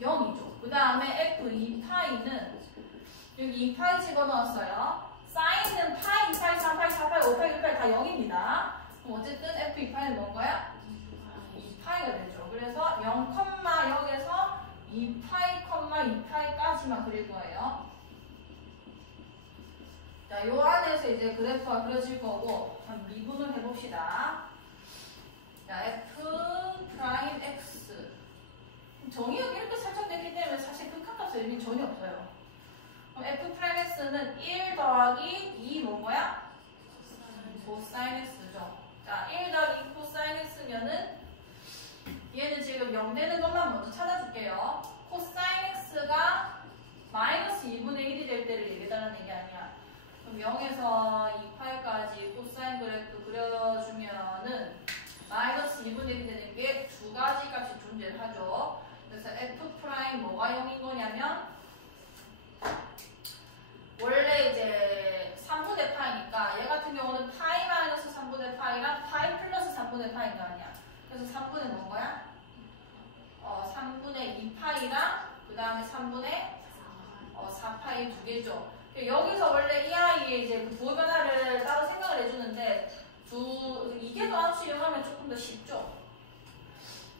0이죠. 그 다음에 F2파이는 여기 2파이 집어넣었어요. 사인은 파이, 2파이, 3파이, 4파이, 5파이, 6파이 다 0입니다. 그럼 어쨌든 F2파이는 뭔가요? 2파이가 되죠. 그래서 0, 0에서 2파이, 2파이까지만 그릴 거예요. 자, 요 안에서 이제 그래프가 그려질 거고, 한번 미분을 해봅시다. 자, f 프라임 x. 정의역이 이렇게 설정됐기 때문에 사실 극한값의 의미 전혀 없어요. 그럼 f 프라임 x는 1 더하기 2 뭔 거야? 코사인 x죠. 자, 1 더하기 코사인 x면은 얘는 지금 0 되는 것만 먼저 찾아줄게요. 코사인 x가 마이너스 2분의 1이 될 때를 얘기해달라는 얘기 아니야. 그럼 0에서 2파이까지 코사인 그래프 그려주면은 마이너스 2분의 1이 되는 게 두 가지 값이 존재를 하죠. 그래서 f 프라임 뭐가 0인 거냐면 원래 이제 3분의 파이니까 얘 같은 경우는 파이 마이너스 3분의 파이랑 파이 플러스 3분의 파이인 거 아니야. 그래서 3분의 뭔 거야? 3분의 2파이랑 그 다음에 3분의 4파이 두 개죠. 여기서 원래 이 아이의 이제 그 부호 변화를 따로 생각을 해주는데 이계도 함수 이용하면 조금 더 쉽죠.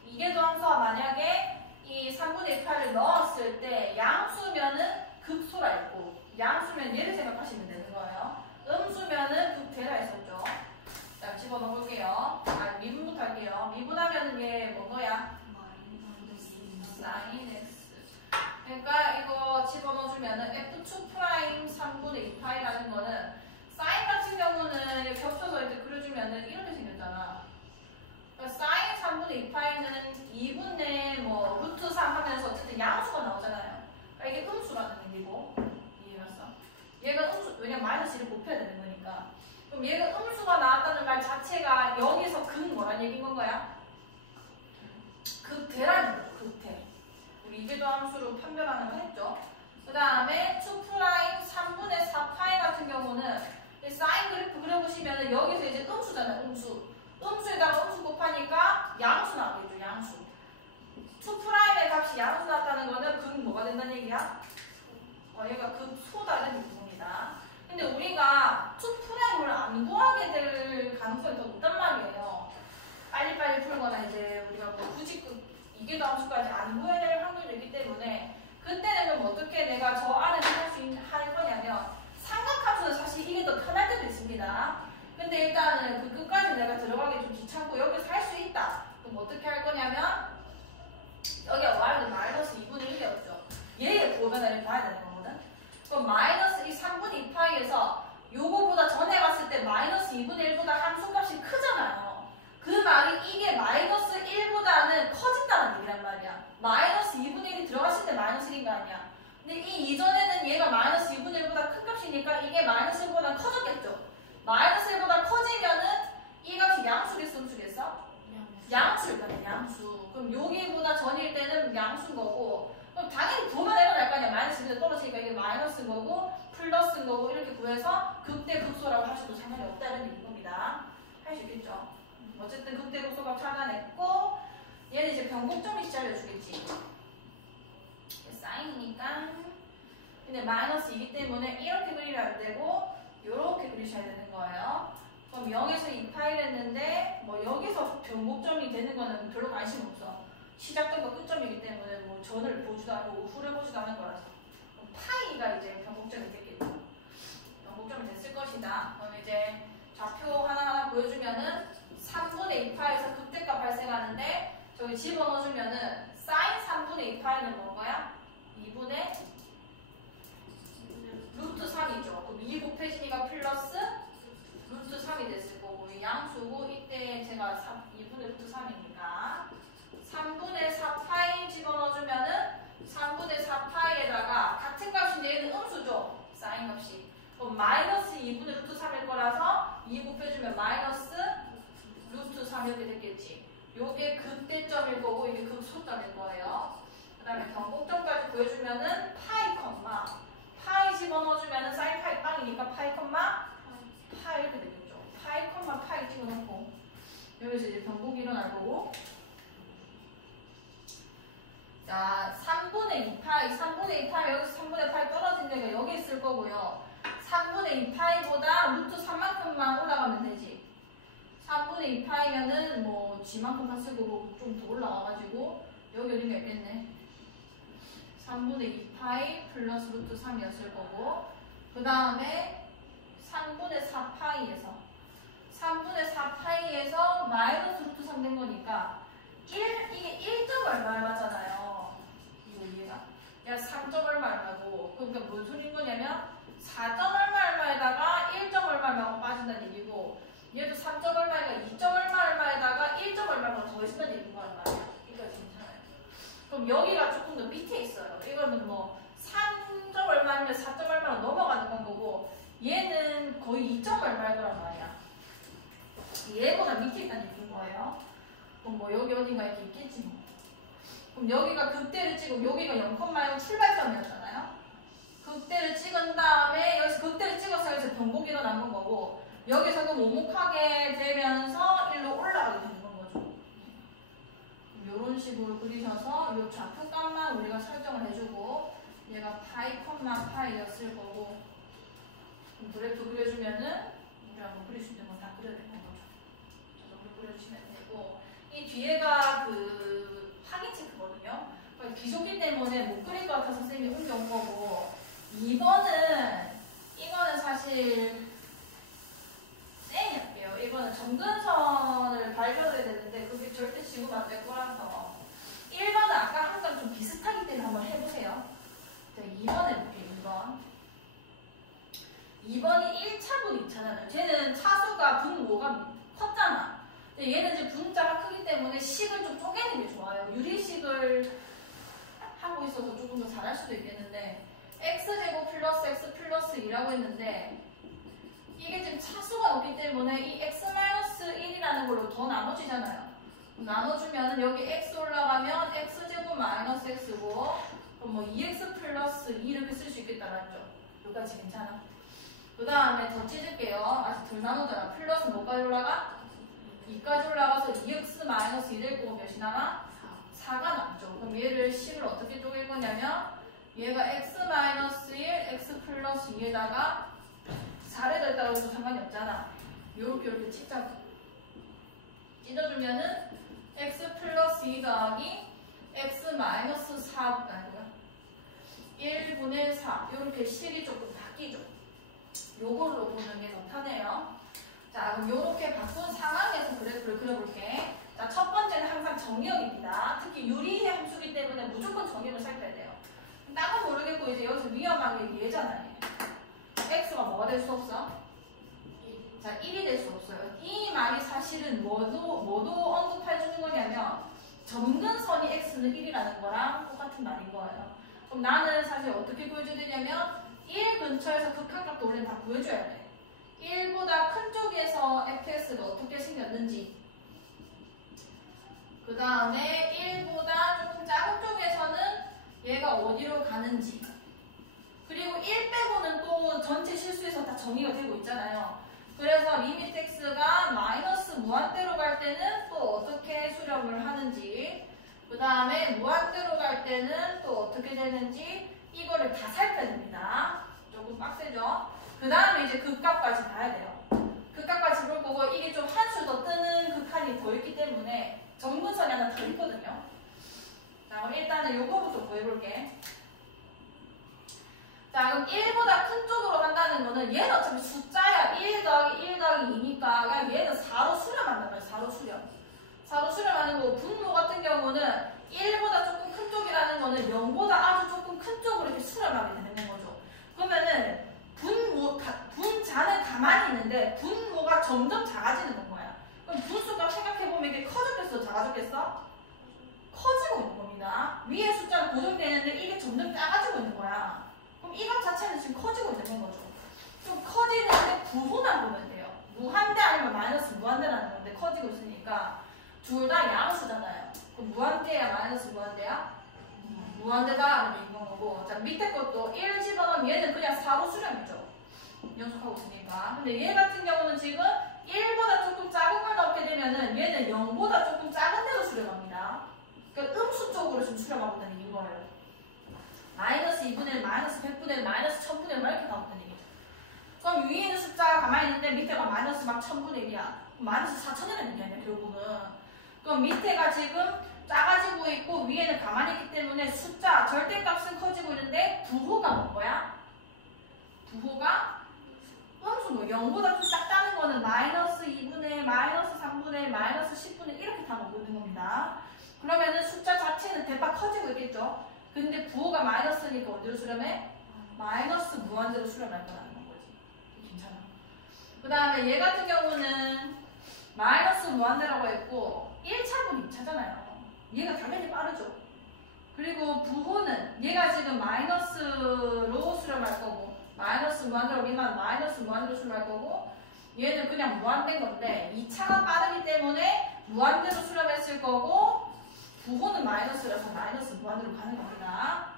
이계도 함수가 만약에 이 3분의 2파이를 넣었을 때 양수면은 극소라 있고 양수면 얘를 생각하시면 되는 거예요. 음수면은 극대라 했었죠. 자, 집어넣어볼게요. 미분부터 할게요. 미분하면 이게 뭔 거야? 사인 x. 그러니까 이거 집어넣어주면은 f2 프라임 3분의 2파이라는 거는 사인 같은 경우는 이렇게 겹쳐서 이렇게 그려주면은 이렇게 생겼잖아. 그러니까 사인 3분의 2파이는 2분의 뭐 루트 3 하면서 어쨌든 양수가 나오잖아요. 왜냐면 마이너스 1을 곱해야 되는 거니까. 그럼 얘가 음수가 나왔다는 말 자체가 여기서 극 뭐란 얘기인 건가요? 극대라는 거죠. 극대. 우리 이제도 함수로 판별하는 거 했죠. 그 다음에 2' 3분의 4 파이 같은 경우는 사인 그래프 그려보시면 여기서 이제 음수잖아요. 음수에다가 음수 곱하니까 양수 나오겠죠. 양수. 2'의 값이 양수 나왔다는 거는 극 뭐가 된다는 얘기야? 얘가 극소다는 얘기입니다. 근데 우리가 2'을 안 구하게 될 가능성이 더 높단 말이에요. 빨리빨리 풀거나 이제 우리가 뭐 굳이 이계도 함수까지 안 구해야 될 확률이 있기 때문에 그때는 그럼 어떻게 내가 저 안에서 할 거냐면 삼각함수는 사실 이게 더 편할 때도 있습니다. 근데 일단은 그 끝까지 내가 들어가기 좀 귀찮고 여기서 할 수 있다. 그럼 어떻게 할 거냐면 여기가 y는 마이너스 2분의 1이었죠. 얘의 보면을 봐야 되는 거거든. 그럼 마이너스 이 3분의 2파이에서 요거보다 전에 봤을 때 마이너스 2분의 1보다 함수값이 크잖아요. 그 말이 이게 마이너스 1보다는 커진다는 얘기란 말이야. 마이너스 2분의 1이 들어갔을 때 마이너스 1인 거 아니야. 근데 이 이전에는 얘가 마이너스 2분의 1보다 큰 값이니까 이게 마이너스 1보다 커졌겠죠. 마이너스 1보다 커지면은 이 값이 양수겠어, 음수겠어? 양수일 거네, 양수. 그럼 여기보다 전일 때는 양수인 거고, 그럼 당연히 구하면 내려갈 거 아니야. 마이너스 1이 떨어지니까 이게 마이너스인 거고, 플러스인 거고, 이렇게 구해서 극대 극소라고 하셔도 상관이 없다는 얘기인 겁니다. 할 수 있겠죠? 어쨌든 극대 극소값 찾아냈고, 얘는 이제 변곡점이 알려주겠지. 사인이니까. 근데 마이너스이기 때문에 이렇게 그리면 안 되고, 이렇게 그리셔야 되는 거예요. 그럼 0에서 2파이를 했는데 뭐 여기서 변곡점이 되는 거는 별로 관심 없어. 시작점과 끝점이기 때문에 뭐 전을 보지도 않고 후를 보지도 않을 거라서. 그럼 파이가 이제 변곡점이 됐겠죠. 변곡점이 됐을 것이다. 그럼 이제 좌표 하나하나 보여주면은 3분의 2파이에서 극대값 발생하는데 저기 집어넣어주면은 사인 3분의 2파이는 뭔 거야? 2분의 루트 3이죠. 그럼 2 곱해지니까 플러스 루트 3이 됐을 거고 이 양수고 이때 제가 2분의 루트 3이니까 3분의 4파이 집어넣어주면은 3분의 4파이에다가 같은 값인데 얘는 음수죠. 사인 값이. 그럼 마이너스 2분의 루트 3일 거라서 2 곱해주면 마이너스 루트 3 이렇게 됐겠지. 요게 극대점일 거고 이게 극소점일 거예요. 그 다음에 변곡점까지 보여주면은 파이 집어넣어주면은 사인 파이 빵이니까 파이 이렇게 되겠죠. 파이 찍어놓고 여기서 이제 변곡이 일어날 거고 자 3분의 2파이 여기서 3분의 파이 떨어진 데가 여기 있을 거고요. 3분의 2파이보다 루트 3만큼만 올라가면 되지. 3분의 2파이면은 뭐 g만큼 갔을 거고 좀 더 올라가가지고 여기 어딘가 있겠네. 3분의 2파이 플러스 루트 3이었을 거고 그 다음에 3분의 4파이에서 마이너스 루트 3 된 거니까 이게 1점 얼마 맞잖아요. 이거 이해가? 야 3점 얼마고 그러니까 뭔 소리인 거냐면 4점 얼마에다가 1점 얼마가 빠진다는 얘기고 얘도 3점 얼마에다가 2점 얼마에다가 1점 얼마가 더해진다는 얘기인 거란 말이야. 여기까지 괜찮아요. 그럼 여기가 조금 더 밑에 있어요. 이거는 뭐 3점 얼마면 4점 얼마로 넘어가는 건 거고 얘는 거의 2점 얼마일 거란 말이야. 얘보다 밑에 있다는 얘기인 거예요. 그럼 뭐 여기 어딘가 이렇게 있겠지 뭐. 그럼 여기가 극대를 찍고 여기가 0,1 출발점이었잖아요. 극대를 찍은 다음에 여기서 극대를 찍어서 여기서 변곡이 일어난 건 거고 여기서 그럼 오목하게 되면서 일로 올라가게 되는 건 거죠. 이런 식으로 그리셔서 이 좌표값만 우리가 설정을 해주고 얘가 파이였을 거고 그래프 그려주면은 우리가 뭐 그릴 수 있는 건 다 그려야 되는 거죠. 저 정도 그려주시면 되고 이 뒤에가 그 확인 체크거든요. 기존기 때문에 못 그릴 것 같아서 선생님이 옮겨온 거고 2번은 이거는 사실 땡이 할게요. 이거는 점근선을 발견해야 되는데 그게 절대 지우면 안 될 거라서 1번은 아까 항상 좀 비슷하기 때문에 한번 해보세요. 자, 2번 해볼게요. 2번이 1차분 2차잖아요. 쟤는 차수가 분 5가 컸잖아. 근데 얘는 이제 분자가 크기 때문에 식을 좀 쪼개는 게 좋아요. 유리식을 하고 있어서 조금 더 잘할 수도 있겠는데 x제곱 플러스 x 플러스 1 2라고 했는데 이게 지금 차수가 없기 때문에 이 x-1이라는 걸로 더 나눠지잖아요. 나눠주면 여기 x 올라가면 x제곱 마이너스 x고 그럼 뭐 2x 플러스 2 이렇게 쓸 수 있겠다 맞죠? 여기까지 괜찮아? 그 다음에 더 찢을게요. 아직 덜 나누잖아. 플러스 뭐까지 올라가? 2까지 올라가서 2x 마이너스 2 될 거고 몇이 남아? 4가 남죠. 그럼 얘를 10을 어떻게 쪼갤 거냐면 얘가 x 마이너스 1, x 플러스 2에다가 4를 더했다고 해도 상관이 없잖아. 요렇게 찢자고. 찢어주면은 x 플러스 2 더하기 x 마이너스 4, 아니고요. 1분의 4. 요렇게 식이 조금 바뀌죠. 요걸로 보는 게 더 편해요. 자, 그럼 요렇게 바꾼 상황에서 그래프를 그려볼게. 자, 첫 번째는 항상 정의역입니다. 특히 유리의 함수기 때문에 무조건 정의역을 살펴야 돼요. 딴 건 모르겠고 이제 여기서 위험한 게 얘잖아요. x가 뭐가 될 수 없어? 자, 1이 될 수 없어요. 이 말이 사실은 뭐도 언급해주는 거냐면 점근선이 x는 1이라는 거랑 똑같은 말인 거예요. 그럼 나는 사실 어떻게 구해줘야 되냐면 1 근처에서 극한값도 원래 다 구해줘야 돼. 1보다 큰 쪽에서 fx가 어떻게 생겼는지, 그 다음에 1보다 조금 작은 쪽에서는 얘가 어디로 가는지, 그리고 1 빼고는 또 전체 실수에서 다 정의가 되고 있잖아요. 그래서 리미트 x가 마이너스 무한대로 갈 때는 또 어떻게 수렴을 하는지, 그 다음에 무한대로 갈 때는 또 어떻게 되는지 이거를 다 살펴야 됩니다. 조금 빡세죠? 그 다음에 이제 극값까지 봐야 돼요. 극값까지 볼 거고 이게 좀 한 수 더 뜨는 극한이 더 있기 때문에 정근선이 하나 더 있거든요. 자, 그럼 일단은 요거부터 구해볼게. 자, 그럼 1보다 큰 쪽으로 간다는 거는 얘는 어차피 숫자야. 1 더하기 1 더하기 2니까 그냥 얘는 4로 수렴한단 말이야. 4로 수렴. 4로 수렴하는 거고 분모 같은 경우는 1보다 조금 큰 쪽이라는 거는 0보다 아주 조금 큰 쪽으로 이렇게 수렴하게 되는 거죠. 그러면은 분자는 가만히 있는데 분모가 점점 작아지는 거야. 그럼 분수가 생각해보면 이게 커졌겠어? 작아졌겠어? 커지고 있는 겁니다. 위에 숫자는 고정되는데 이게 점점 작아지고 있는 거야. 그럼 이 값 자체는 지금 커지고 있는 거죠. 좀 커지는데 부호만 보면 돼요. 무한대 아니면 마이너스 무한대라는 건데 커지고 있으니까 둘 다 양수잖아요. 그럼 무한대야 마이너스 무한대야? 무한대다 아니면 이건 거고. 자, 밑에 것도 1 집어넣으면 얘는 그냥 4로 수렴이죠. 연속하고 있으니까. 근데 얘 같은 경우는 지금 1보다 조금 작은 걸 넣게 되면은 얘는 0보다 조금 작은 데로 수렴합니다. 그러니까 음수 쪽으로 지금 수렴하고 있는 거예요. 마이너스 2분의 1, 마이너스 100분의 1, 마이너스 1000분의 1 이렇게 나오는 얘기죠. 그럼 위에 있는 숫자가 가만히 있는데 밑에가 마이너스 막 1000분의 1이야. 마이너스 4000이라는 게 아니야, 결국은. 그럼 밑에가 지금 작아지고 있고 위에는 가만히 있기 때문에 숫자, 절대값은 커지고 있는데 부호가 뭔 거야? 부호가 음수 뭐 0보다 좀 작다는 거는 마이너스 2분의 1, 마이너스 3분의 1, 마이너스 10분의 1 이렇게 다 나오고 있는 겁니다. 그러면은 숫자 자체는 대박 커지고 있겠죠? 근데 부호가 마이너스니까 어디로 수렴해? 마이너스 무한대로 수렴할 거라는 거지. 괜찮아. 그 다음에 얘 같은 경우는 마이너스 무한대라고 했고 1차분 2차잖아요. 얘가 당연히 빠르죠. 그리고 부호는 얘가 지금 마이너스로 수렴할 거고 마이너스 무한대로 미만 마이너스 무한대로 수렴할 거고 얘는 그냥 무한대인 건데 2차가 빠르기 때문에 무한대로 수렴했을 거고 부호는 마이너스라서 마이너스 무한대로 가는 겁니다.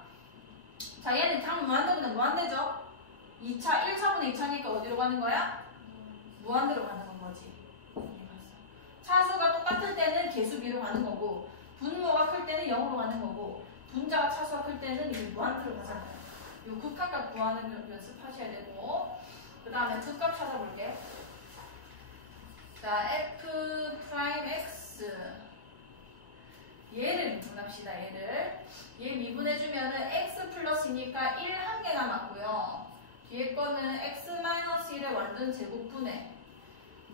자, 얘는 당 무한대보다 무한대죠. 2차, 1차분의 2차니까 어디로 가는 거야? 무한대로 가는 건 거지. 차수가 똑같을 때는 개수비로 가는 거고 분모가 클 때는 0으로 가는 거고 분자가 차수가 클 때는 이게 무한대로 가잖아요. 요 극한값 구하는 연습하셔야 되고 그 다음에 극값 찾아볼게요. 자, f'(x) 얘를 미분합시다. 얘 미분해주면은 x 플러스니까 1 한 개 남았고요. 뒤에 거는 x-1의 완전 제곱분해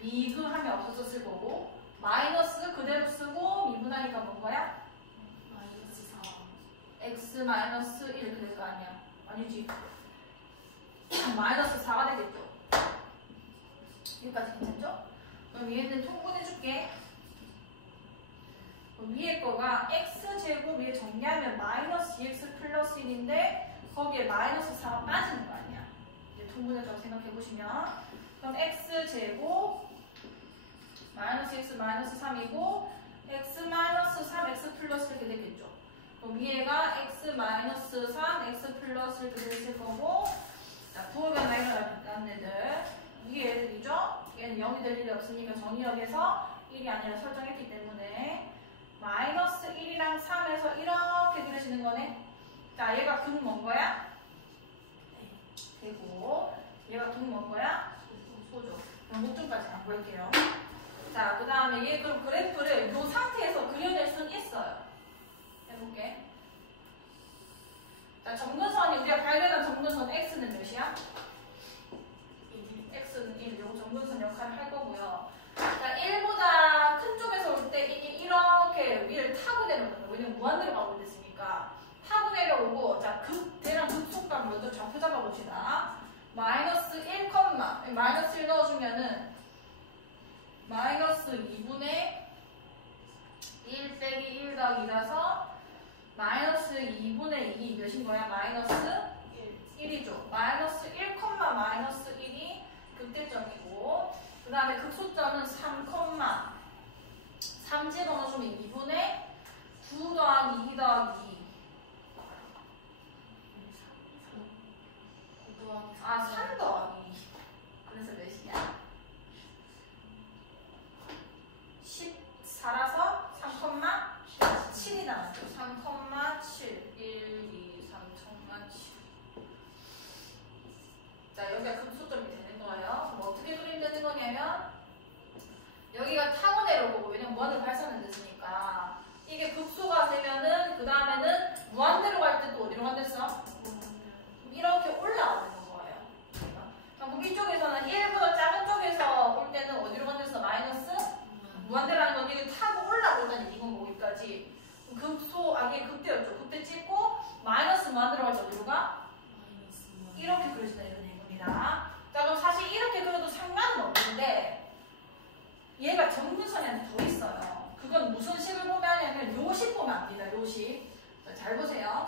미분하면 없어졌을 거고 마이너스 그대로 쓰고 미분하니까 뭔 거야? 마이너스 4. x-1 그럴 거 아니야. 아니지. 마이너스 4가 되겠죠. 여기까지 괜찮죠? 그럼 얘는 통분해줄게. 위에 거가 x제곱 위에 정리하면 마이너스 2x 플러스 1인데 거기에 마이너스 4가 빠지는 거 아니야. 이제 분모자라고 생각해 보시면 그럼 x제곱 마이너스 x 마이너스 3이고 x 마이너스 3 x 플러스 이렇게 되겠죠. 그럼 위에가 x 마이너스 3 x 플러스 이렇게 됐을 거고 자 부호변화 일어나는 애들 위에 애들이죠. 얘는 0이 될 일이 없으니까 정의역에서 1이 아니라 설정했기 때문에 마이너스 1이랑 3에서 이렇게 그려지는 거네. 자 얘가 극 뭔 거야? 되고 얘가 극 뭔 거야? 소죠. 그럼 목줄까지 안 볼게요. 자 그 다음에 얘 그럼 그래프를 이 상태에서 그려낼 수는 있어요. 해볼게. 자 점근선이 우리가 발견한 점근선 x는 몇이야? x는 1. 요 점근선 역할을 할 거고요. 자 1보다 큰 쪽에서 올 때 이게 이렇게 위를 타고 내려오는 거예요. 왜냐면 무한대로 가고 있으니까 타고 내려오고 자 대랑 극속감 먼저 좌표 잡아봅시다. 마이너스 1, 마이너스 1 넣어주면은 마이너스 2분의 1 빼기 1 더하기 2라서 마이너스 2분의 2 몇인 거야? 마이너스 1이죠. 마이너스 1, 마이너스 1이 극대점이고 그 다음에 극소점은 3, 3 집어넣어주면 2분의 9 더하기 2 더하기 2 3 더하기 2 그래서 몇이야? 14라서 3,7이 나왔죠. 3,7 1, 2, 3,7 자 여기가 극소점이 되는 거예요. 그럼 어떻게 그리면 되는 거냐면 여기가 타고 내려오고 왜냐면 무한대로 발산은 됐으니까 이게 극소가 되면은 그 다음에는 무한대로 갈 때 또 어디로 간댔어? 이렇게 올라가는 거예요. 그럼 이쪽에서는 1보다 작은 쪽에서 올 때는 어디로 간댔어? 마이너스? 무한대로 하는 건 이게 타고 올라오다는 얘기인 거고 여기까지 극소, 이게 극대였죠. 극대 찍고 마이너스 무한대로 갈 때 어디로 가? 이렇게 그려진다 이런 얘기입니다. 자 그럼 사실 이렇게 그려도 상관은 없는데 얘가 점근선이 더 있어요. 그건 무슨 식을 보면 하냐면 요식 보면 압니다. 요식. 자, 잘 보세요.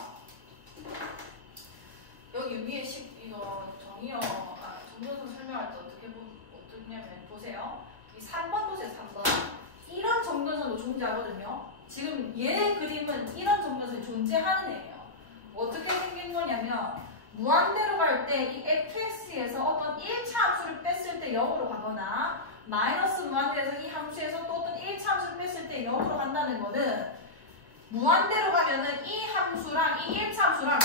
여기 위에 식 이거 정의어 점근선 설명할 때 어떻냐면 보세요. 이 3번 보세요. 3번. 이런 점근선도 존재하거든요. 지금 얘 그림은 이런 점근선이 존재하는 애예요. 어떻게 생긴 거냐면 무한대로 갈 때 이 fx에서 어떤 1차 함수를 뺐을 때 0으로 가거나 마이너스 무한대에서 이 함수에서 또 어떤 1차 함수를 뺐을 때 0으로 간다는 거는 무한대로 가면은 이 함수랑 이 1차 함수랑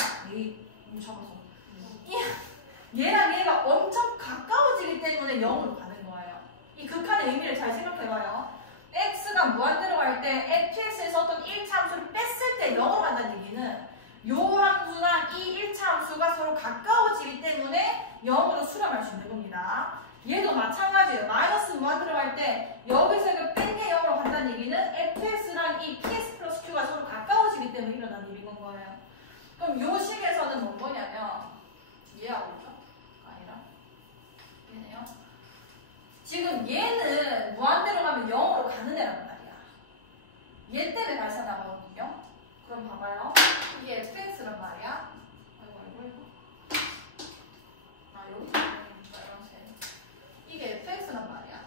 얘랑 얘가 엄청 가까워지기 때문에 0으로 가는 거예요. 이 극한의 의미를 잘 생각해봐요. x가 무한대로 갈 때 fx에서 어떤 1차 함수를 뺐을 때 0으로 간다는 얘기는 요 함수랑 이 1차 함수가 서로 가까워지기 때문에 0으로 수렴할 수 있는 겁니다. 얘도 마찬가지예요. 마이너스 무한대로 갈 때 여기서 이거 뺀 게 0으로 간다는 얘기는 fx랑 이 ps 플러스 q가 서로 가까워지기 때문에 일어나는 일인 거예요. 그럼 요 식에서는 뭔 거냐면 얘하고 있죠? 아니라 얘네요. 지금 얘는 무한대로 가면 0으로 가는 애란 말이야. 얘 때문에 발산하거든요. 그럼 봐봐요. 이게 fx란 말이야. 아이고. 여기 빨간색. 이게 fx란 말이야.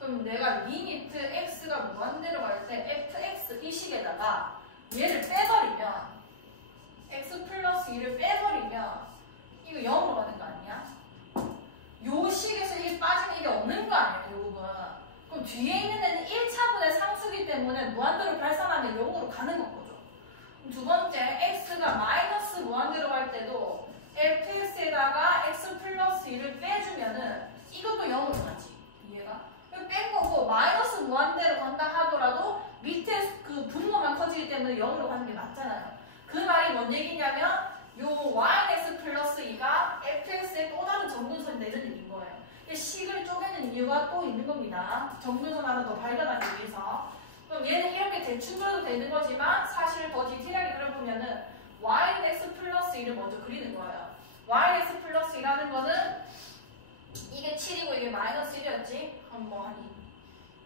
그럼 내가 리미트 x가 무한대로 갈 때 fx 이 식에다가 얘를 빼버리면 x 플러스 2를 빼버리면 이거 0으로 가는 거 아니야? 요 식에서 이게 빠지면 이게 없는 거 아니야, 결국은. 그럼 뒤에 있는 애는 1차분의 상수기 때문에 무한대로 발산하면 0으로 가는 거죠. 두 번째, x가 마이너스 무한대로 갈 때도 fx에다가 x 플러스 2를 빼주면은 이것도 0으로 가지. 이해가? 뺀 거고 마이너스 무한대로 간다 하더라도 밑에 그 분모만 커지기 때문에 0으로 가는 게 맞잖아요. 그 말이 뭔 얘기냐면 요 yx 플러스 2가 fx의 또 다른 점근선이 되는 얘기인 거예요. 식을 쪼개는 이유가 또 있는 겁니다. 점근선 하나 더 발견하기 위해서. 그럼 얘는 이렇게 대충 그려도 되는 거지만 사실 더 디테일하게 그려보면은 yx 플러스 2를 먼저 그리는 거예요. yx 플러스 2라는 거는 이게 7이고 이게 마이너스 1이었지? 그럼 뭐 한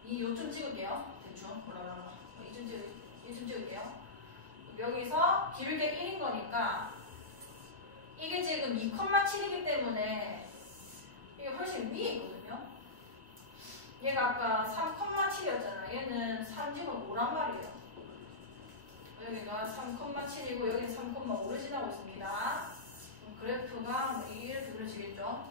2 요쯤 찍을게요. 대충 올라가라. 2쯤 찍을게요. 여기서 길게 1인 거니까 이게 지금 2,7이기 때문에 얘가 아까 3,7이었잖아. 얘는 3집은 5란 말이에요. 여기가 3,7이고 여기는 3,5를 지나고 있습니다. 그래프가 뭐 이렇게 그려지겠죠.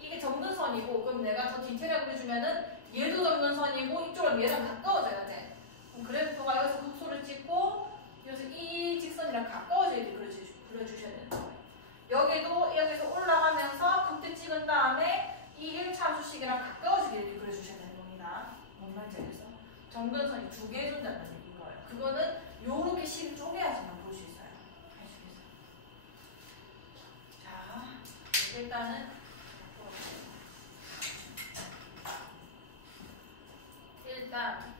이게 점근선이고, 그럼 내가 더 디테일하게 그려주면은 얘도 점근선이고 이쪽은 얘랑 가까워져야 돼. 그럼 그래프가 여기서 극소를 찍고 여기서 이 직선이랑 가까워져 이렇게 그려주셔야 되는 거예요. 여기도 여기서 올라가면서 극대 찍은 다음에 이 1차 함수식이랑 가까워지게 이렇게 그려주셔야 되는 겁니다. 뭔 말인지 알겠어? 점근선이 두 개 해준다는 얘기인 거예요. 그거는 요렇게 식 쪼개야지만 볼 수 있어요. 아시겠어요? 자, 일단은 일단